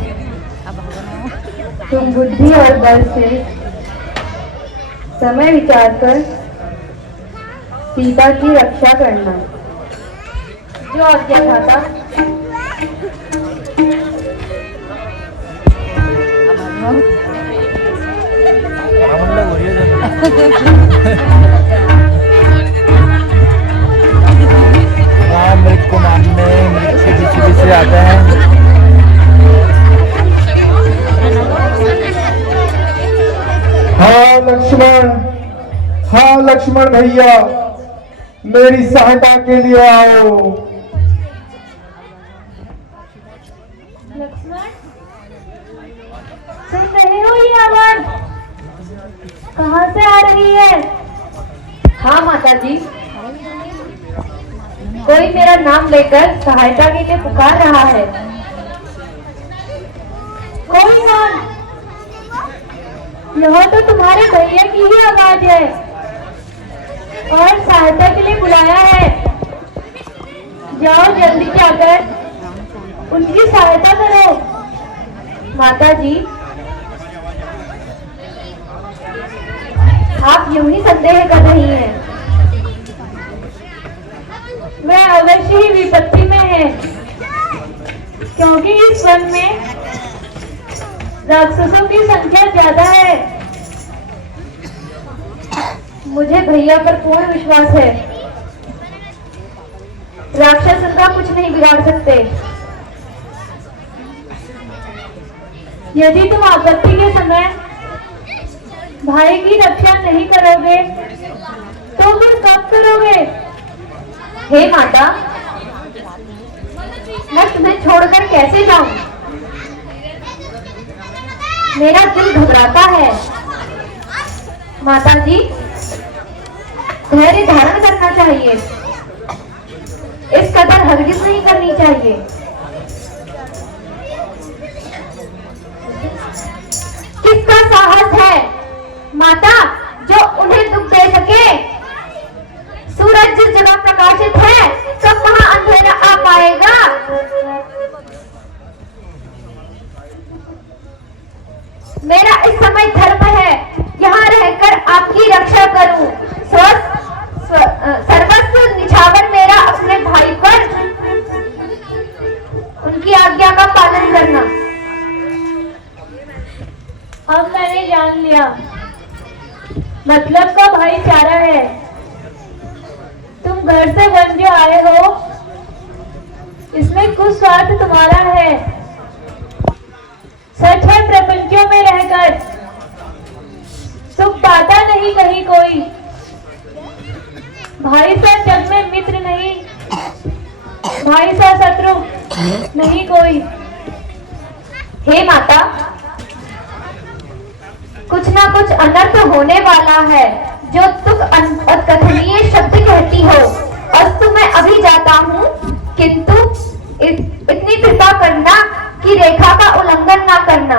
तुम बुद्धि और बल से समय विचार कर सीता की रक्षा करना। जो आज्ञा खाता। मृग को मारने मृग के पीछे आते हैं। हाँ लक्ष्मण, हाँ लक्ष्मण भैया, मेरी सहायता के लिए आओ। लक्ष्मण, सुन रहे हो ये आवाज? कहाँ से आ रही है? हाँ माता जी, कोई मेरा नाम लेकर सहायता के लिए पुकार रहा है। कोई कौन? यह तो तुम्हारे भैया की ही आवाज है और सहायता के लिए बुलाया है। जाओ जल्दी जाकर उनकी सहायता करो। माता जी, आप यूं ही संदेह कर रही हैं। मैं अवश्य ही विपत्ति में है, क्योंकि इस वन में राक्षसों की संख्या ज्यादा है। मुझे भैया पर पूर्ण विश्वास है, राक्षस उनका कुछ नहीं बिगाड़ सकते। यदि तुम आपत्ति के समय भाई की रक्षा नहीं करोगे तो फिर कब करोगे? हे माता, मैं तुम्हें छोड़कर कैसे जाऊं? मेरा दिल घबराता है। माता जी, धैर्य धारण करना चाहिए, इस कदर हरगिज नहीं करनी चाहिए। किसका साहस है माता जो उन्हें दुख दे सके? सूरज जिस जगह प्रकाशित है तब वहां अंधेरा आ पाएगा। मेरा इस समय धर्म है यहाँ रहकर आपकी रक्षा करूं। सर्वस्व निछावर मेरा अपने भाई पर, उनकी आज्ञा का पालन करना। अब मैंने जान लिया, मतलब का भाईचारा है। तुम घर से वन जो आए हो, इसमें कुछ स्वार्थ तुम्हारा है। सच है, प्रपंचों में रहकर सुख पाता नहीं कहीं कोई। भाई सा जग में मित्र नहीं, भाई सा शत्रु नहीं कोई। हे माता, कुछ ना कुछ अनर्थ होने वाला है जो तुम अकथनीय शब्द कहती हो। अस्तु, मैं अभी जाता हूँ। किंतु इतनी कृपा करना कि रेखा का उल्लंघन ना करना।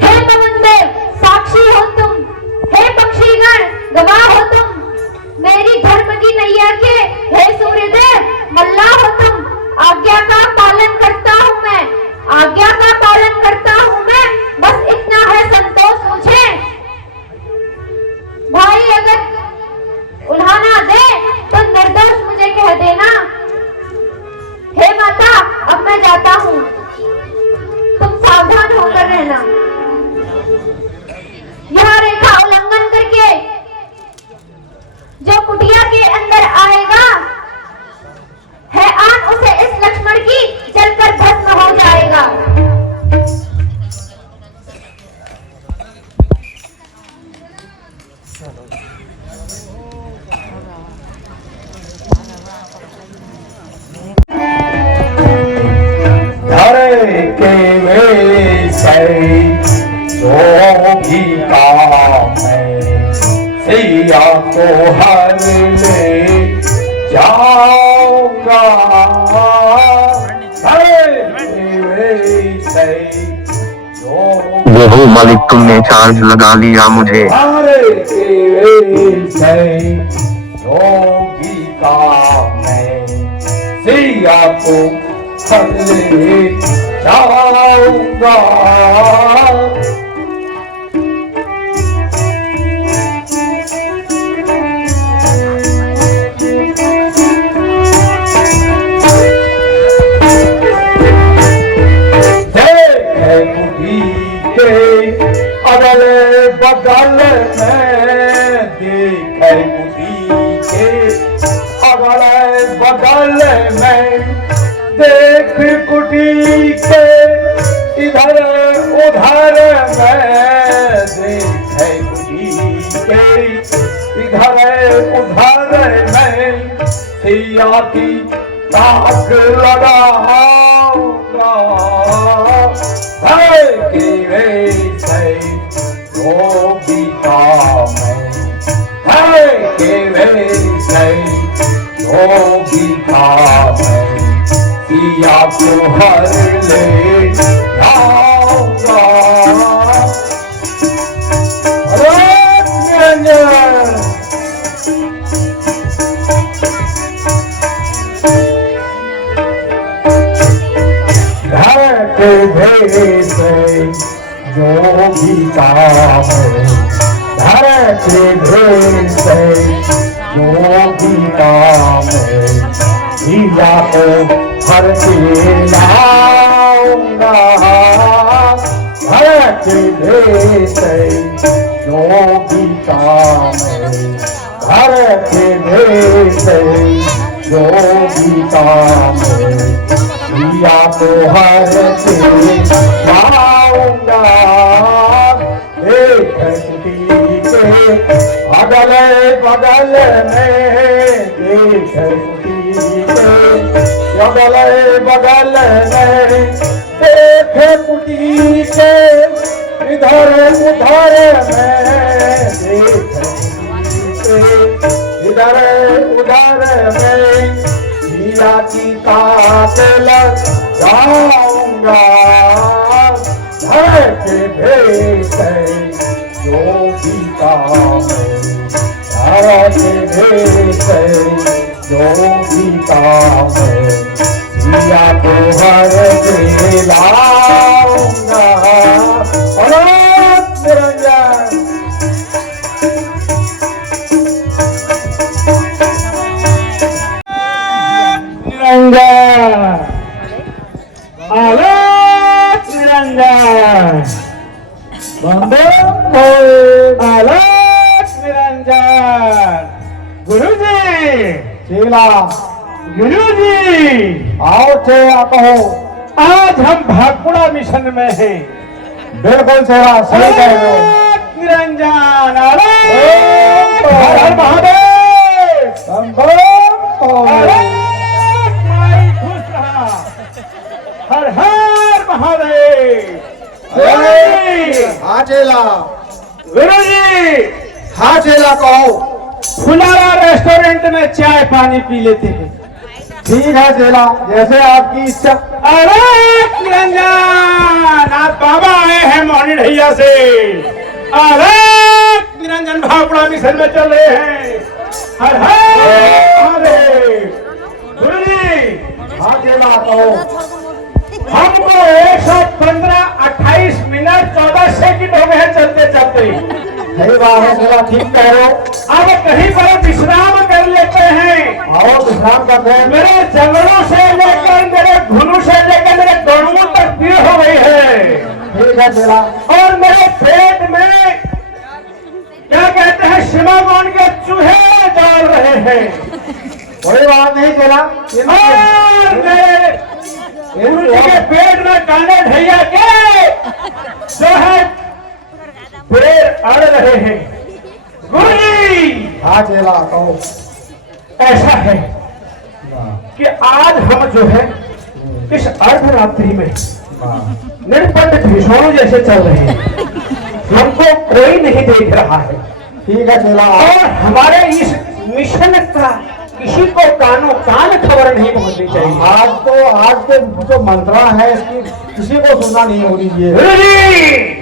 हे पवनदेव, साक्षी हो तुम। हे पक्षीगण, गवाह हो तुम। मेरी धर्म की नैया के हे सूर्यदेव, मल्लाह हो तुम। आज्ञा का पालन करता हूँ मैं, आज्ञा का पालन करता हूँ मैं। बस इतना है संतोष मुझे। भाई अगर उल्हाना दे तो निर्दोष मुझे कह देना। हे माता, अब मैं जाता हूँ, तुम सावधान होकर रहना। यह रेखा उल्लंघन करके जो कुटिया के अंदर आएगा है आन, उसे इस लक्ष्मण की जलकर भस्म हो जाएगा। धरे के वैसे योगी का मैं सिया को हर ले जाऊंगा। धरे के वैसे वो मालिक तुमने चार्ज लगा लिया मुझे। धरे के वैसे योगी का मैं सिया को ले जाऊंगा। अगले बगल में देखे बुद्धि के, अगले बगल में देख कुटी के, इधर उधर में देखे कुटी के, इधर उधर में सिया की ताक लगाऊंगा। धरे के वैसे योगी का मैं, धरे के वैसे योगी का मैं सिया को हर ले जाऊंगा। निरंजन धरे के वैसे योगी का मैं, धरे के वैसे योगी का मैं सिया को हर के लाऊंगा। धरे के वैसे योगी का मैं, धरे के वैसे योगी का मैं सिया को हर के लाऊंगा। एक कुटी के अगले बगल में देख कुटी के, अगले बगल में देख कुटी के, इधर उधर में देख कुटी के, इधर उधर में सिया की ताक लगाऊंगा। धरे के वैसे योगी का मैं, धरे के वैसे योगी का मैं सिया को हर के लाऊंगा। अनंत निरंजन निरंजन आलोक निरंजन बंदे आलोक निरंजन। गुरुजी चेला, गुरुजी आओ चेला कहो। आज हम भागपुरा मिशन में हैं। बिल्कुल चेला सही कह रहे हो। निरंजन आलोक हर हर महादेव। अरे माई खुश रहा। हर हर महादेव। हाँ चेला, गुरु जी हाँ चेला कहो। फुलारा रेस्टोरेंट में चाय पानी पी लेते हैं। ठीक है चेला, जैसे आपकी इच्छा। अरे निरंजन, आज बाबा आए हैं मोहनी ढैया से। अरे निरंजन भावड़ा मिशन में चल रहे हैं। हर हर महादेव। गुरु जी हाँ चेला कहो। हमको 115-28 मिनट 14 सेकंड हो गए हैं चलते चलते। सही बात है चेला, ठीक कह रहे हो। अब कहीं पर विश्राम कर लेते हैं। आओ विश्राम करते हैं। मेरे जंगलों से लेकर मेरे धुनु से लेकर मेरे गणों तक भीड़ हो गई है। ठीक है चेला। और मेरे पेट में क्या कहते हैं सिमागोन के चूहे दौड़ रहे हैं। कोई बात नहीं चेला। और मेरे गुरु जी के पेट में काने ढैया के जो है पैर अड़ रहे हैं। गुरु जी हाँ चेला कहो। ऐसा है कि आज हम जो है इस अर्धरात्रि में निर्पट भीषणों जैसे चल रहे हैं। हमको कोई नहीं देख रहा है। ठीक है चेला। और हमारे इस मिशन का किसी को कानो कान खबर नहीं पहुंचनी चाहिए। आज के जो मंत्रा है इसकी किसी को सुनना नहीं होनी चाहिए। गुरु जी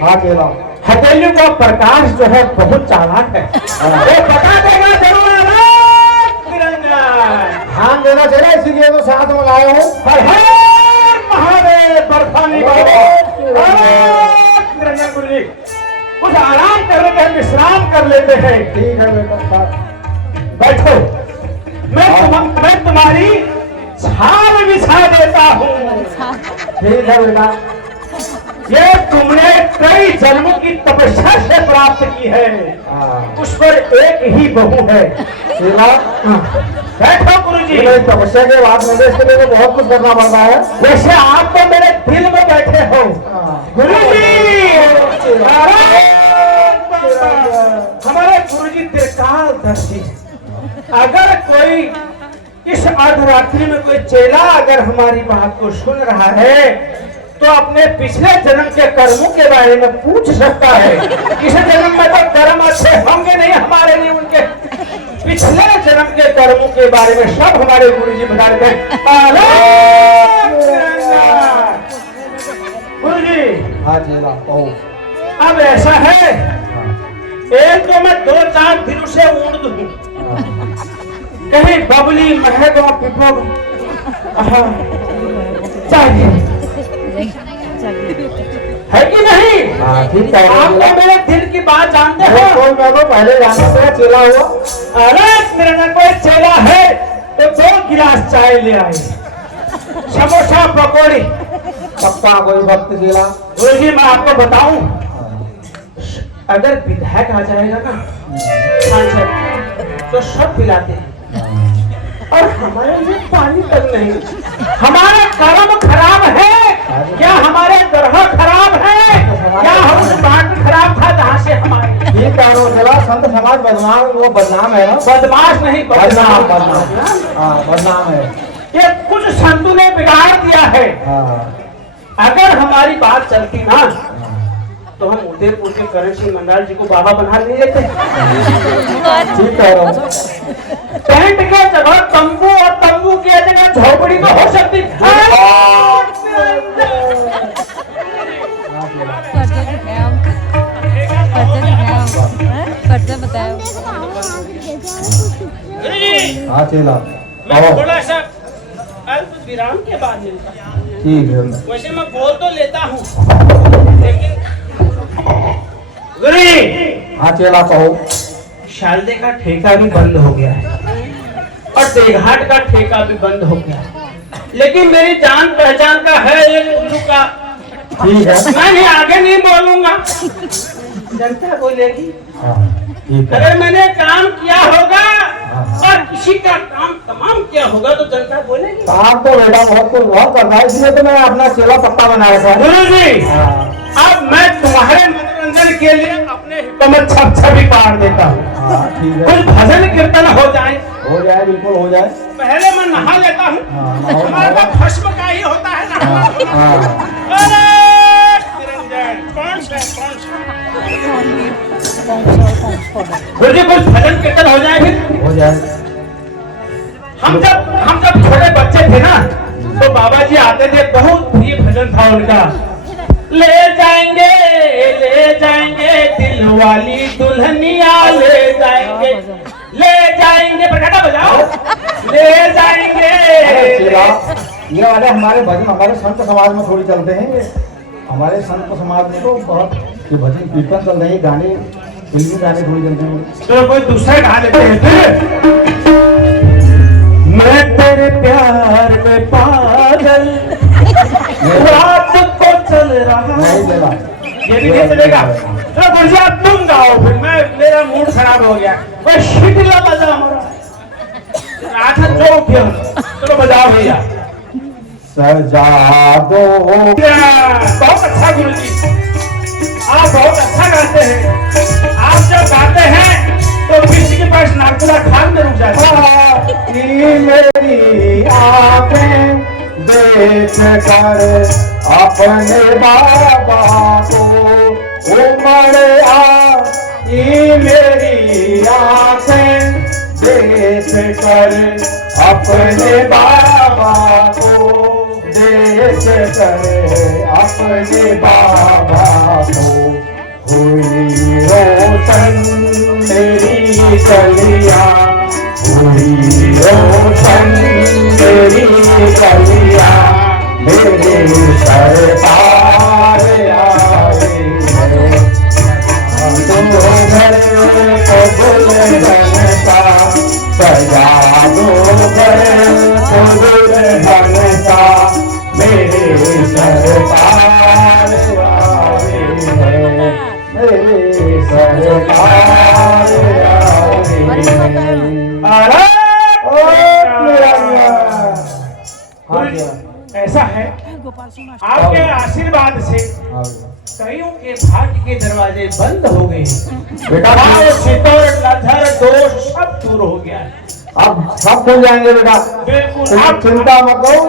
हाँ चेला। हथेली का प्रकाश जो है बहुत चालाक है। वो बता देगा जरूर ना निरंजन। ध्यान देना चाहिए, इसीलिए तो साथ में लाए हूँ। हर हर महादेव। बर्फानी बाबा। निरंजन गुरु जी कुछ आराम कर लेते हैं, विश्राम कर लेते हैं। ठीक है बेटा। बैठो, मैं तुम्हारी छाल बिछा देता हूँ। ठीक है बेटा। ये तुमने कई जन्मों की तपस्या से प्राप्त की है। उस पर एक ही बहू है। चेला बैठो गुरु जी। तपस्या के बाद में इसके लिए तो बहुत कुछ करना पड़ता है। वैसे आप तो मेरे दिल में बैठे हो गुरु जी। हमारे गुरु जी त्रिकालदर्शी। अगर कोई इस अर्धरात्रि में कोई चेला अगर हमारी बात को सुन रहा है तो अपने पिछले जन्म के कर्मों के बारे में पूछ सकता है। इस जन्म में तो कर्म अच्छे होंगे नहीं हमारे लिए, उनके पिछले जन्म के कर्मों के बारे में सब हमारे गुरु जी बता रहे हैं। गुरु जी हाँ चेला कहो। अब ऐसा है, एक तो मैं 2-4 दिनों से ऊँट दूं, कहीं बबली महगो पिपो चाहिए है कि नहीं? हाँ ठीक है। आप तो मेरे दिल की बात जानते हो। मैं तो पहले जानता था चेला हुआ। अरे मेरे में कोई चेला है तो 2 गिलास चाय ले आए, समोसा पकौड़ी। पक्का कोई भक्त चेला। गुरु जी मैं आपको बताऊं, अगर विधायक आ जाएगा ना तो सब पिलाते हैं और हमारे लिए पानी तक नहीं। हमारा कर्म खराब है क्या? हमारे ग्रह खराब है क्या? हम बाट खराब था जहाँ से हमारे ठीक कह रहे हो चेला। संत समाज बदनाम, वो बदनाम है ना। बदमाश नहीं, बदनाम हाँ बदनाम है। ये कुछ संतों ने बिगाड़ दिया है। हाँ अगर हमारी बात चलती ना तो हम उदयपुर के करण सिंह मंडाल जी को बाबा बना नहीं लेते। ठीक कह रहे हो। टेंट के जगह तंबू और तंबू की जगह झोपड़ी तो हो सकती। कर्जा बताओ। हाँ चेला। मैं थोड़ा सा अल्प विराम के बाद मिलता हूं। ठीक है। वैसे मैं बोल तो लेता हूँ लेकिन गुरु जी हाँ चेला कहो। शालदे का ठेका भी बंद हो गया है और देघाट का ठेका भी बंद हो गया है, लेकिन मेरी जान पहचान का है एक गुरु का। ठीक है। मैं नहीं आगे नहीं बोलूंगा, जनता बोलेगी। हाँ ठीक है। अगर मैंने काम किया होगा और किसी का काम तमाम किया होगा तो जनता बोलेगी। काम तो बेटा बहुत करता है, इसलिए तो मैं अपना चेला पक्का बना रखा है। गुरु जी अब मैं तुम्हारे मनोरंजन के लिए अपने कमर छप छपी पार देता हूँ। हाँ ठीक है। कुछ भजन कीर्तन हो जाए। हो जाए, बिल्कुल हो जाए। पहले मैं नहा लेता हूँ। नहाओ, हमारे नहाओ। पास भस्म का ही होता है ना। हाँ। अरे निरंजन, कौन सा? गुरु जी कुछ भजन कीर्तन हो जाए फिर। हो जाए। हम जब छोटे बच्चे थे ना, तो बाबा जी आते थे, बहुत प्रिय भजन था उनका। ले जाएंगे दिल वाली दुल्हनिया, ले जाएंगे पटाखा बजाओ, ले जाएंगे। ये वाले हमारे भजन हमारे संत समाज में थोड़ी चलते हैं। ये हमारे संत समाज में तो बहुत ये भजन कीर्तन चल रहे हैं, गाने फिल्मी गाने थोड़ी चलते हैं। तो कोई दूसरा गा लेते हैं फिर। मैं तेरे प्यार में पागल, रात को चल रहा। नहीं चला। ये भी नहीं चलेगा। चलो गुरु जी आप तुम गाओ फिर, मेरा मूड खराब हो गया। वो शीतला बजा हमारा रात जो क्यों। चलो बजाओ भैया। सजा दो। बहुत अच्छा गुरु जी, आप बहुत अच्छा गाते हैं। आप जब गाते हैं तो किसी के पास नागपुरा खान में रुक जाते हैं। मेरी आंखें देख कर अपने बाबा को उमड़ आई, मेरी आंखें देख कर अपने बाबा को, देख कर अपने बाबा को। हुई रोशन मेरी गलियां, हुई रोशन मेरी गलियां, मेरे सरकार आए हैं। दो घर को दुल्हन का सजा दो, घर को दुल्हन का, मेरे सरकार आए हैं, मेरे सरकार आए हैं। अरे हाँ जी, ऐसा है आपके आशीर्वाद से कईयों के भाग्य के दरवाजे बंद हो गए। बेटा दोष सब दूर हो गया है। अब सब खुल जाएंगे बेटा, बिल्कुल तुम आप चिंता मत करो।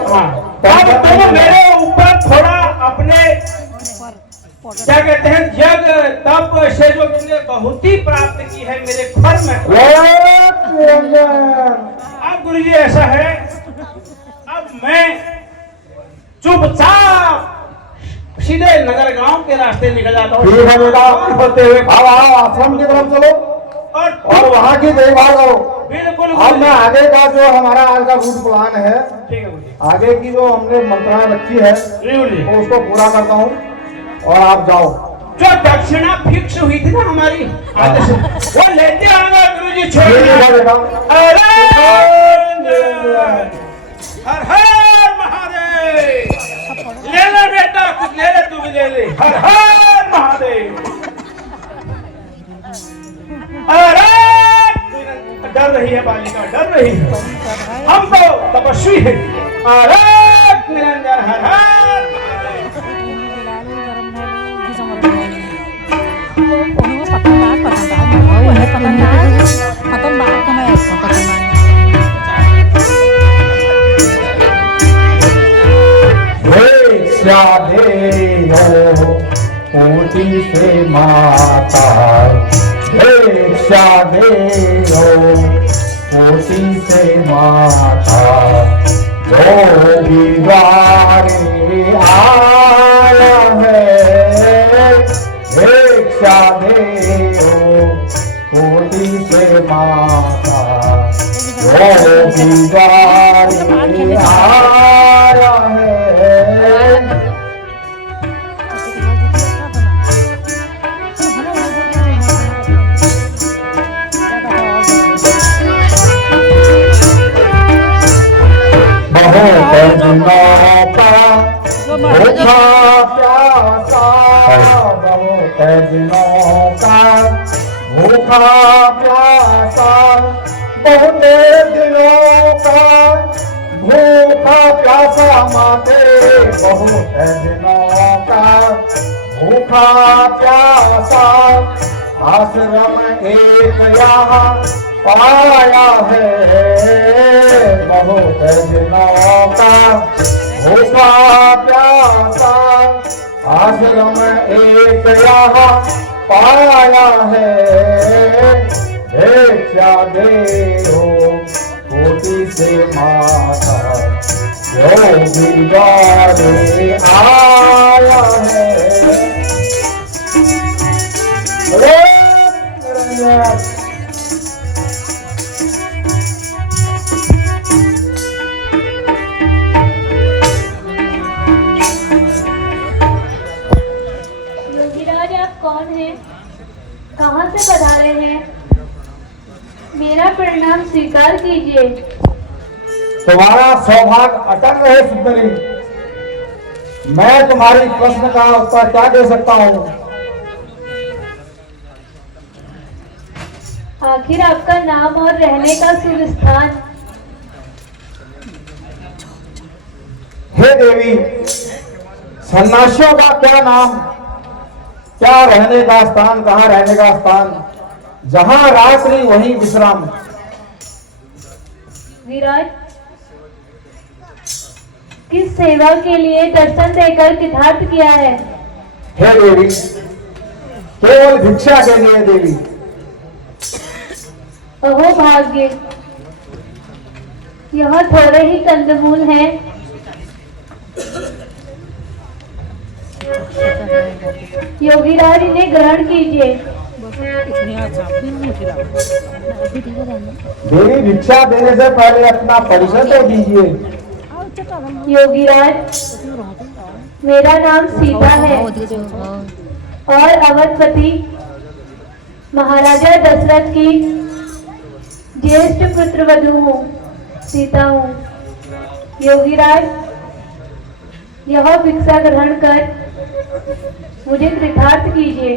अब तुम मेरे ऊपर थोड़ा अपने क्या कहते हैं जग तप से जो तुमने बहुत ही प्राप्त की है मेरे घर में। अब गुरु जी ऐसा है, अब मैं चुपचाप सीधे नगर गांव के रास्ते निकल जाता हूँ। ठीक है बेटा, होते हुए अब आओ आश्रम की तरफ चलो और वहाँ की देखभाल करो। बिल्कुल अब मैं आगे का जो हमारा आज का रूट प्लान है, ठीक है गुरु जी। आगे की जो हमने मंत्राएं रखी है जी गुरु जी। तो उसको पूरा करता हूँ और आप जाओ। जो दक्षिणा फिक्स हुई थी ना हमारी आज से, वो लेते आऊंगा गुरु जी। छोड़ ठीक है बेटा। हर हर महादेव। ले ले बेटा, कुछ ले ले, तू भी ले ले। हर हर महादेव। अरे डर रही है बालिका, डर रही है। हम तो तपस्वी है। अरे निरंजन, हर हर कोटि से माता भिक्षा दे कोटि से माता, जो भी द्वारे आया है भिक्षा दे कोटि से माता, जो भी द्वारे आया है। बहुत दिनों का भूखा प्यासा, बहुत दिनों का भूखा प्यासा, बहुत दिनों का भूखा प्यासा माते, बहुत दिनों का भूखा प्यासा। आश्रम एक यहाँ पाया है बहुत दिनों का भूखा प्यासा आश्रम एक यहाँ पाया है भिक्षा दे हो कोटि से माता जो बिगाड़े आया है। योगीराज आप कौन हैं? कहाँ से पधारे हैं? मेरा प्रणाम स्वीकार कीजिए। तुम्हारा सौभाग्य अटल रहे सुंदरी। मैं तुम्हारी प्रश्न का उत्तर क्या दे सकता हूँ? आखिर आपका नाम और रहने का शुभ स्थान? हे देवी, सन्यासियों का क्या नाम, क्या रहने का स्थान, कहाँ रहने का स्थान? जहां रात्रि वहीं विश्राम। विराज, किस सेवा के लिए दर्शन देकर कृतार्थ किया है? हे देवी, केवल भिक्षा के लिए देवी। अहो भाग्य, यह थोड़े ही कंदमूल हैं। योगीराज, इन्हें ग्रहण कीजिए। देवी, भिक्षा देने से पहले अपना परिचय तो दीजिए। योगीराज, मेरा नाम सीता है और अवधपति महाराजा दशरथ की ज्येष्ठ पुत्र वधू हूँ, सीता हूँ। योगीराज, यह भिक्षा ग्रहण कर मुझे कृतार्थ कीजिए।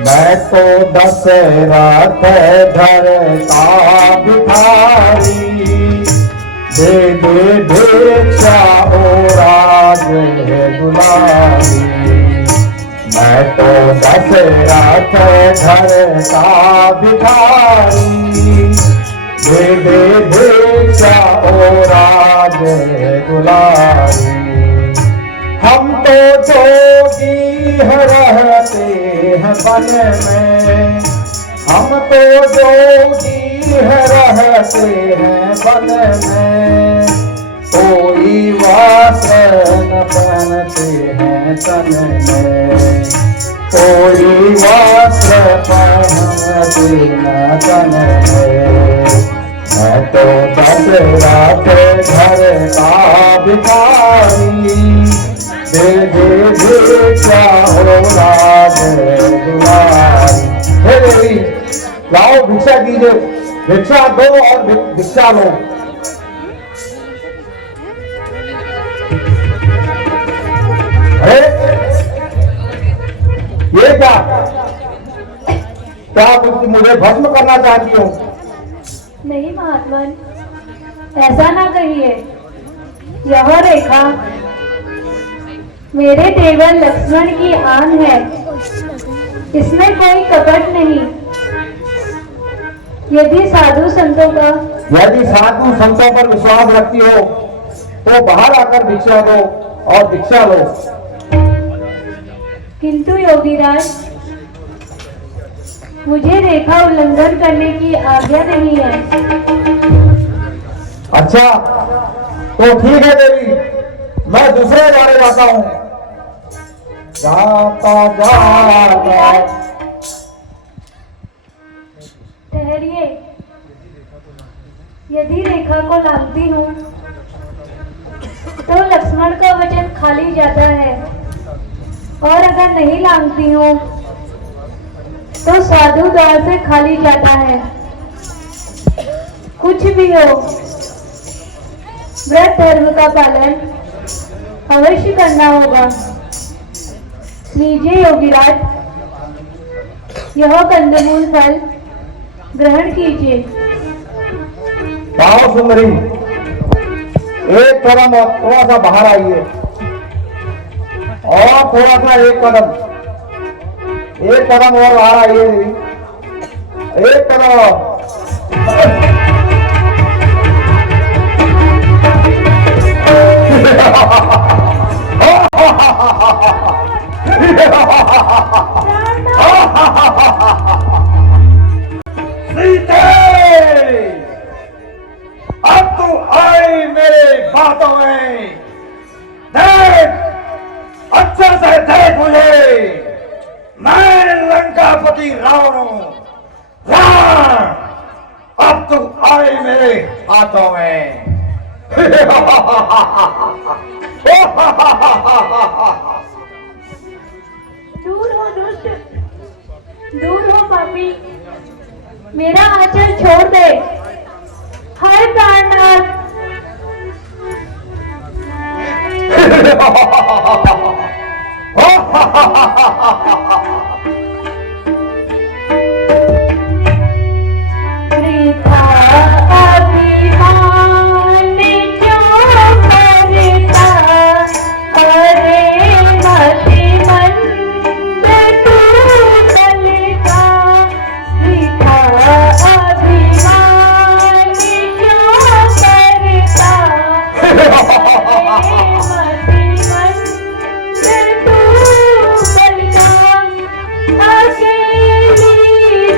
मैं तो दशरथ घर का भिखारी, दे दे भिक्षा ओ राज दुलारी। मैं तो दशरथ घर का भिखारी, दे दे भिक्षा ओ राज दुलारी। हम तो जोगी रहते हैं वन में, हम तो जोगी रहते हैं वन में। कोई वस्त्र न पहनते हैं तन में, कोई वस्त्र पहनते न तन में। मैं तो दशरथ घर का भिखारी, दे दे भिक्षा हो राज दुलारी। हे देवी, लाओ भिक्षा कीजिए, भिक्षा दो और भिक्षा लो। ये क्या मुझे भस्म करना चाहती हो? नहीं महात्मा, ऐसा ना कहिए। यह रेखा मेरे देवर लक्ष्मण की आन है, इसमें कोई कपट नहीं। यदि साधु संतों पर विश्वास रखती हो तो बाहर आकर भिक्षा दो और भिक्षा लो। किंतु योगीराज, मुझे रेखा उल्लंघन करने की आज्ञा नहीं है। अच्छा, तो ठीक है देवी, मैं दूसरे द्वारे जाता हूँ। जाता ठहरिए, यदि रेखा को लांघती हूँ तो लक्ष्मण का वचन खाली जाता है, और अगर नहीं लांघती हूँ तो साधु द्वार से खाली जाता है। कुछ भी हो, व्रत धर्म का पालन अवश्य करना होगा। लीजिए योगीराज, यह कंदमूल फल ग्रहण कीजिए। आओ सुंदरी, एक कदम और थोड़ा सा बाहर आइए, और थोड़ा सा एक कदम। एक कदम और आ रहा है ये देवी, एक कदम। सीते, अब तू आई मेरे बातों में, देख अच्छे से देख मुझे, मैं लंकापति रावण हूं, रावण, अब तू आई मेरे हाथों में। दूर हो दुष्ट, दूर हो पापी, मेरा आंचल छोड़ दे। हर प्राणनाथ, वृथा अभिमान क्यों करता, अरे मतिमंद तू दल का। वृथा अभिमान क्यों करता, अरे मतिमंद तू दल का। अकेली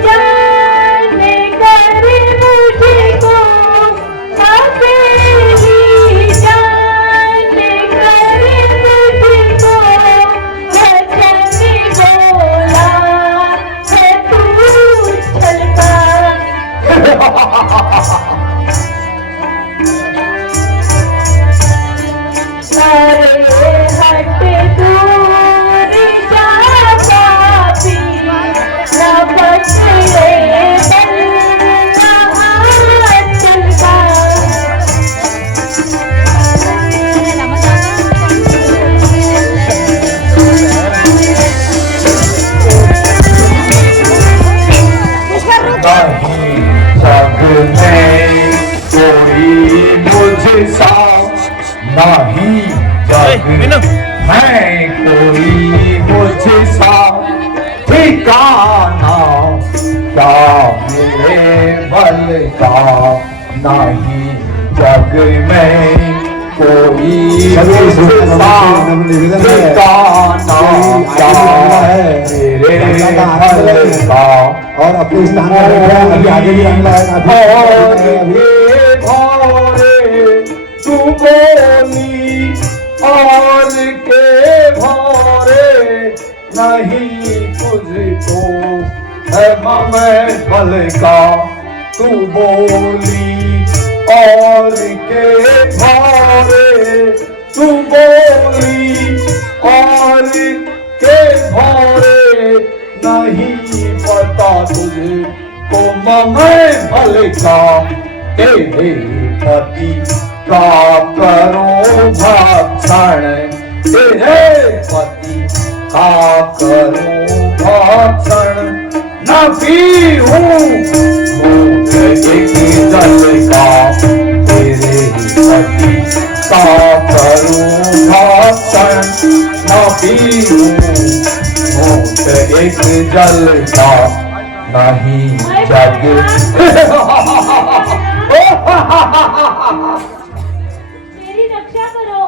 जान कर मुझको, अकेली जान कर मुझको, वचन बोला है तू छलका। अरे हट दूर जा पापी, न पकड़े बल आंचल का। नहीं जग में कोई मुझसा, नहीं जग है कोई मुझसा, ठिकाना क्या मेरे बल का। नहीं जग में कोई मुझसा, ठिकाना क्या मेरे बल का। और अपने स्थान पर बैठे हैं, अभी आगे भी आने वाला है। तू बोली और के भारे, नहीं तुझको है मैं बल का। तू बोली और के भारे, तू बोली और के भारे, नहीं पता तुझको मैं बल का। तेरे पति का करूं भक्षण, तेरे पति का करूं भक्षण। न पीऊं घूंट एक जल का, तेरे पति का करूं भक्षण। न पीऊं घूंट एक जल का, नहीं जग। मेरी रक्षा करो।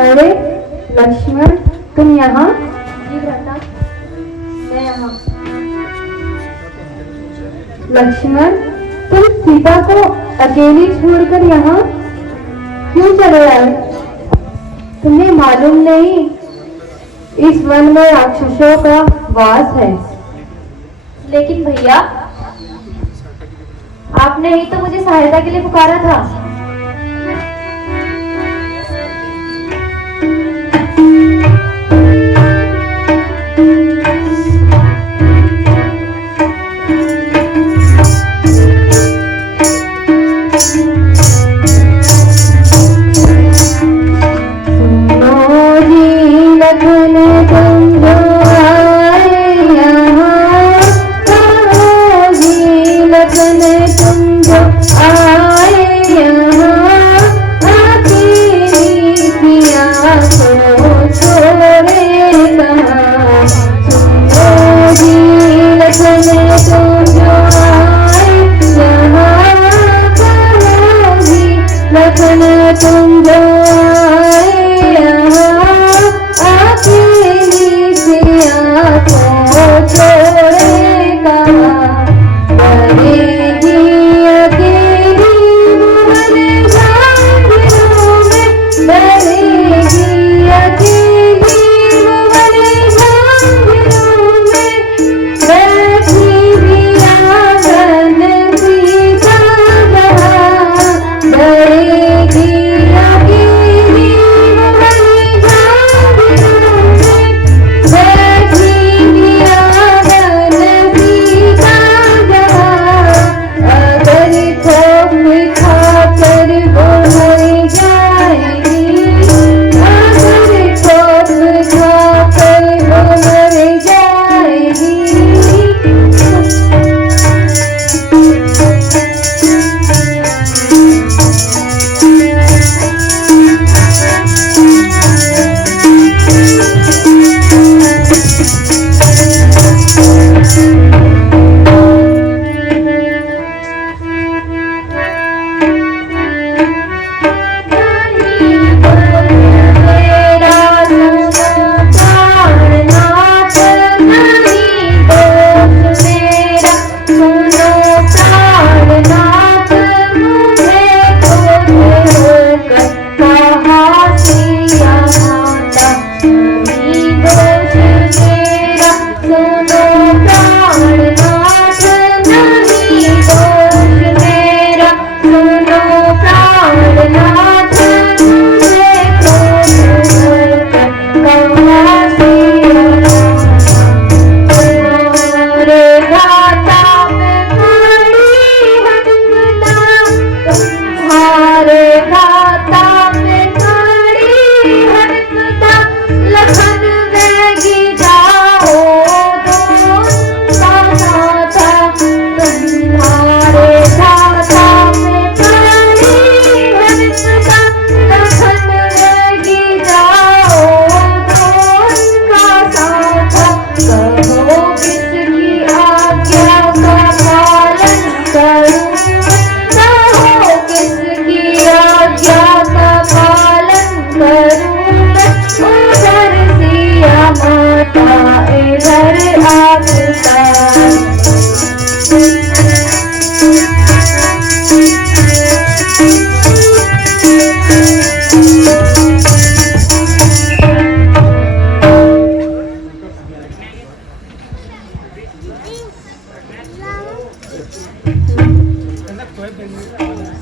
अरे लक्ष्मण, तुम यहाँ? जी भ्राता, मैं यहाँ। लक्ष्मण, तुम सीता को अकेली छोड़कर यहाँ क्यों चले आए? तुम्हें मालूम नहीं इस वन में राक्षसों का वास है। लेकिन भैया, आपने ही तो मुझे सहायता के लिए पुकारा था।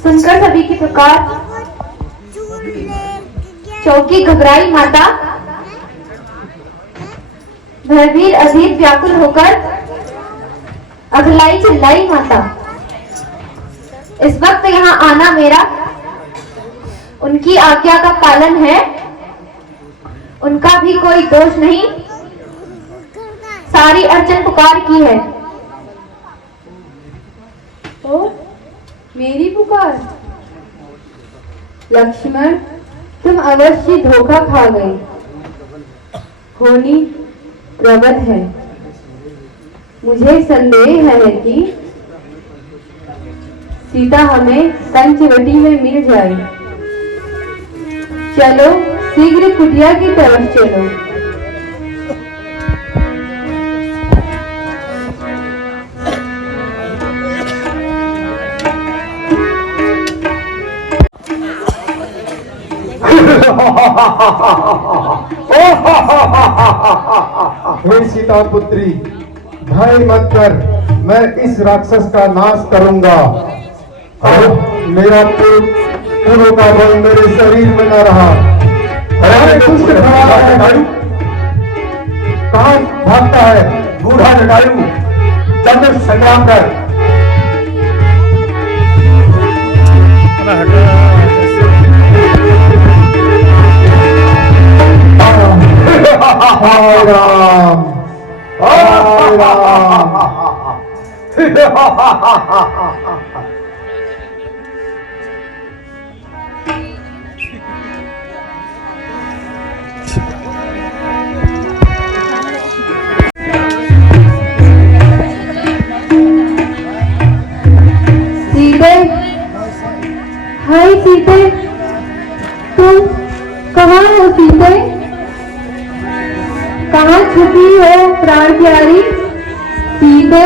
सुनकर सभी की पुकार चौकी घबराई माता, भयभीत अधीर व्याकुल होकर अगलाई चिल्लाई माता। इस वक्त यहाँ आना मेरा उनकी आज्ञा का पालन है, उनका भी कोई दोष नहीं। सारी अर्चन पुकार की है। ओ, मेरी पुकार? लक्ष्मण, तुम अवश्य धोखा खा गए। होनी प्रबल है। मुझे संदेह है कि सीता हमें पंचवटी में मिल जाए। चलो शीघ्र कुटिया की तरफ चलो। हे सीता पुत्री, भय मत कर, मैं इस राक्षस का नाश करूंगा। अब मेरा पुरों का बल मेरे शरीर में न रहा। अरे दुष्ट खड़ा है, कहाँ भागता है? बूढ़ा जटायु, चंद्र संग्राम कर। हाय राम, हाय राम। सीते, हाय सीते, तुम कहाँ हो सीते? कहाँ छुपी हो प्राण प्यारी? सीते,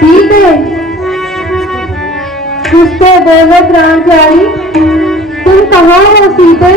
सीते, कुछ तो बोलो प्राण प्यारी, तुम कहाँ हो सीते?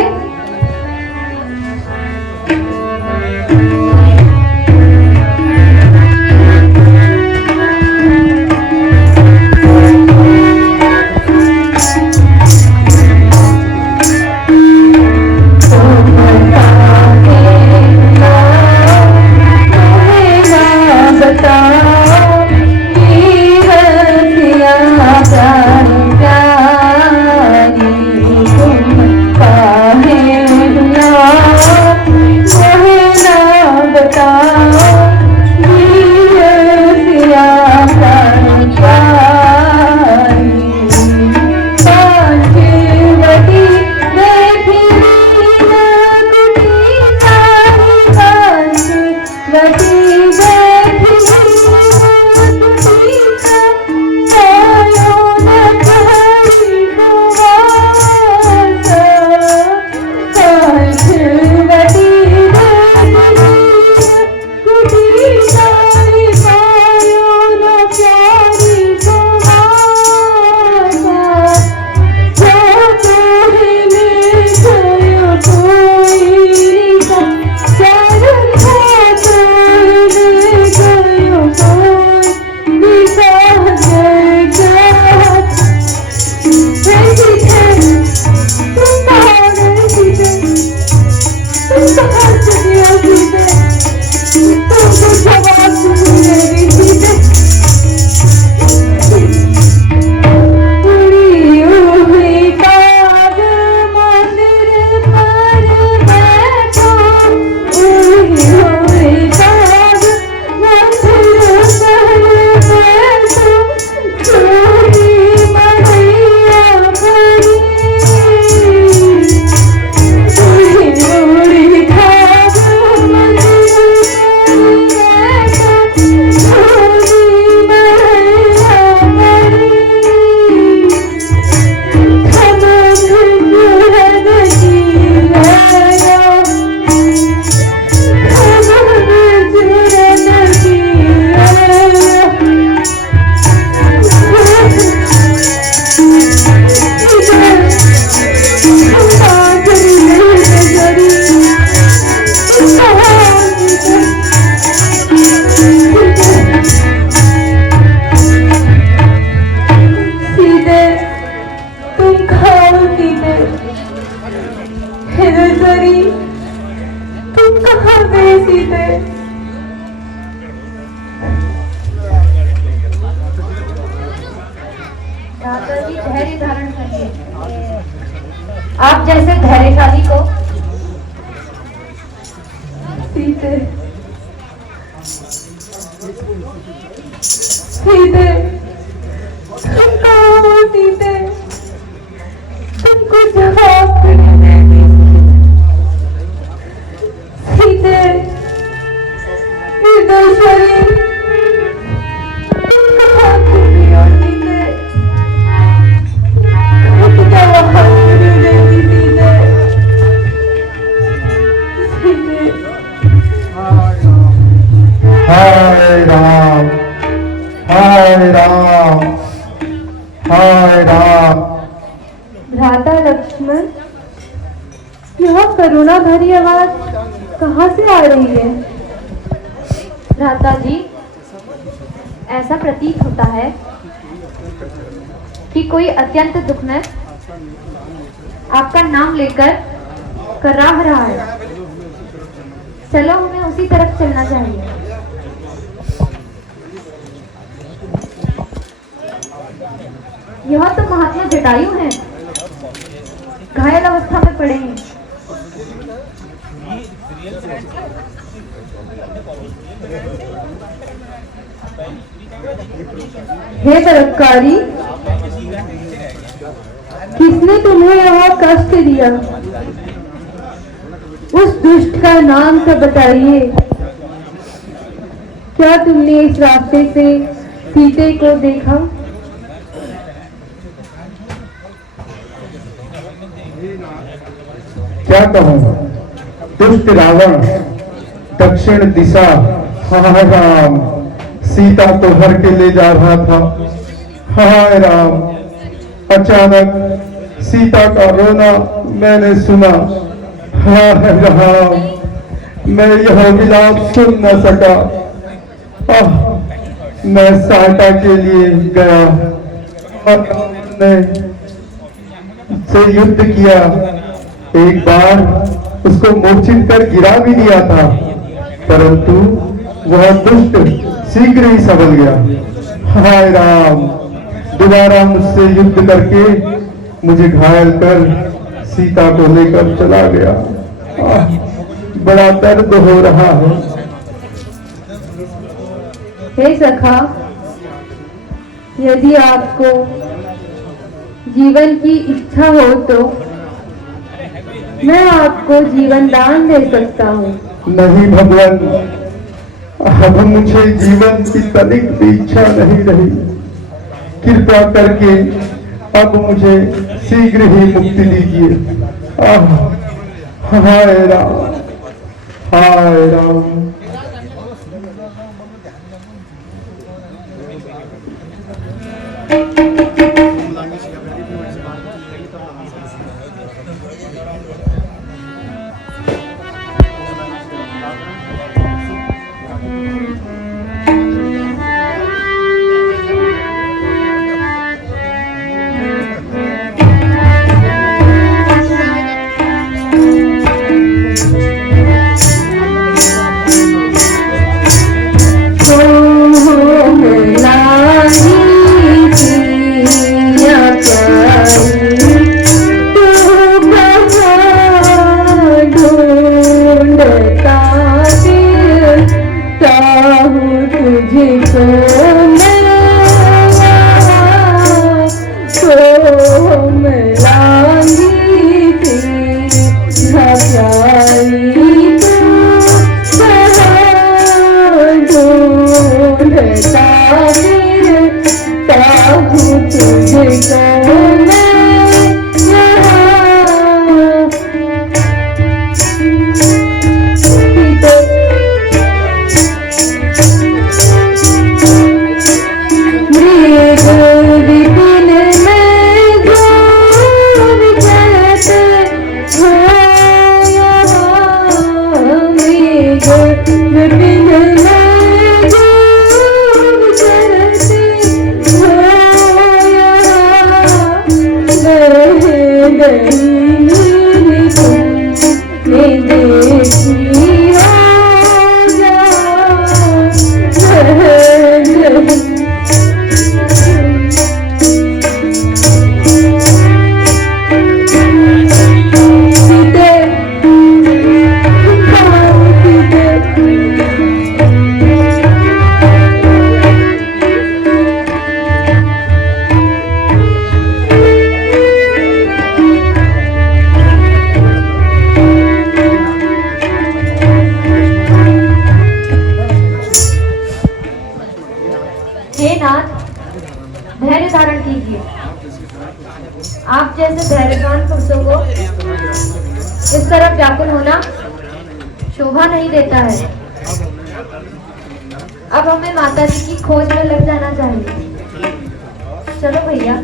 आप जैसे धैर्यशाली को सीते, सीते, तुम कहाँ हो सीते? तुमको जवाब सीते, निर्दोषरी, तुम कहाँ छुपी हो सीते? खुद का वहाँ नहीं देती सीते। यह करुणा भरी आवाज कहाँ से आ रही है? भ्राता जी, ऐसा प्रतीत होता है कि कोई अत्यंत दुख में आपका नाम लेकर कराह रहा है। चलो हमें उसी तरफ चलना चाहिए। यह तो महात्मा जटायु हैं, घायल अवस्था में पड़े हैं। हे परोपकारी, किसने तुम्हें यह कष्ट दिया? उस दुष्ट का नाम तो बताइए। क्या तुमने इस रास्ते से सीते को देखा? क्या कहूँ, दुष्ट रावण दक्षिण दिशा हाय राम सीता को भर के ले जा रहा था। हाय राम, अचानक सीता का रोना मैंने सुना। हाय राम, मैं यह विलाप सुन न सका। मैं सहायता के लिए गया और ने से युद्ध किया। एक बार उसको मूर्छित कर गिरा भी दिया था, परंतु वह दुष्ट शीघ्र ही संभल गया। हाय राम, दोबारा मुझसे युद्ध करके मुझे घायल कर सीता को लेकर चला गया। बड़ा दर्द हो रहा है। हे सखा, यदि आपको जीवन की इच्छा हो तो मैं आपको जीवन दान दे सकता हूँ। नहीं भगवान, अब मुझे जीवन की तनिक भी इच्छा नहीं रही। कृपा करके अब मुझे शीघ्र ही मुक्ति दीजिए। हाय राम, हाय राम। हे नाथ, धैर्य धारण कीजिए। आप जैसे धैर्यवान पुरुषों को इस तरफ व्याकुल होना शोभा नहीं देता है। अब हमें माता जी की खोज में लग जाना चाहिए। चलो भैया।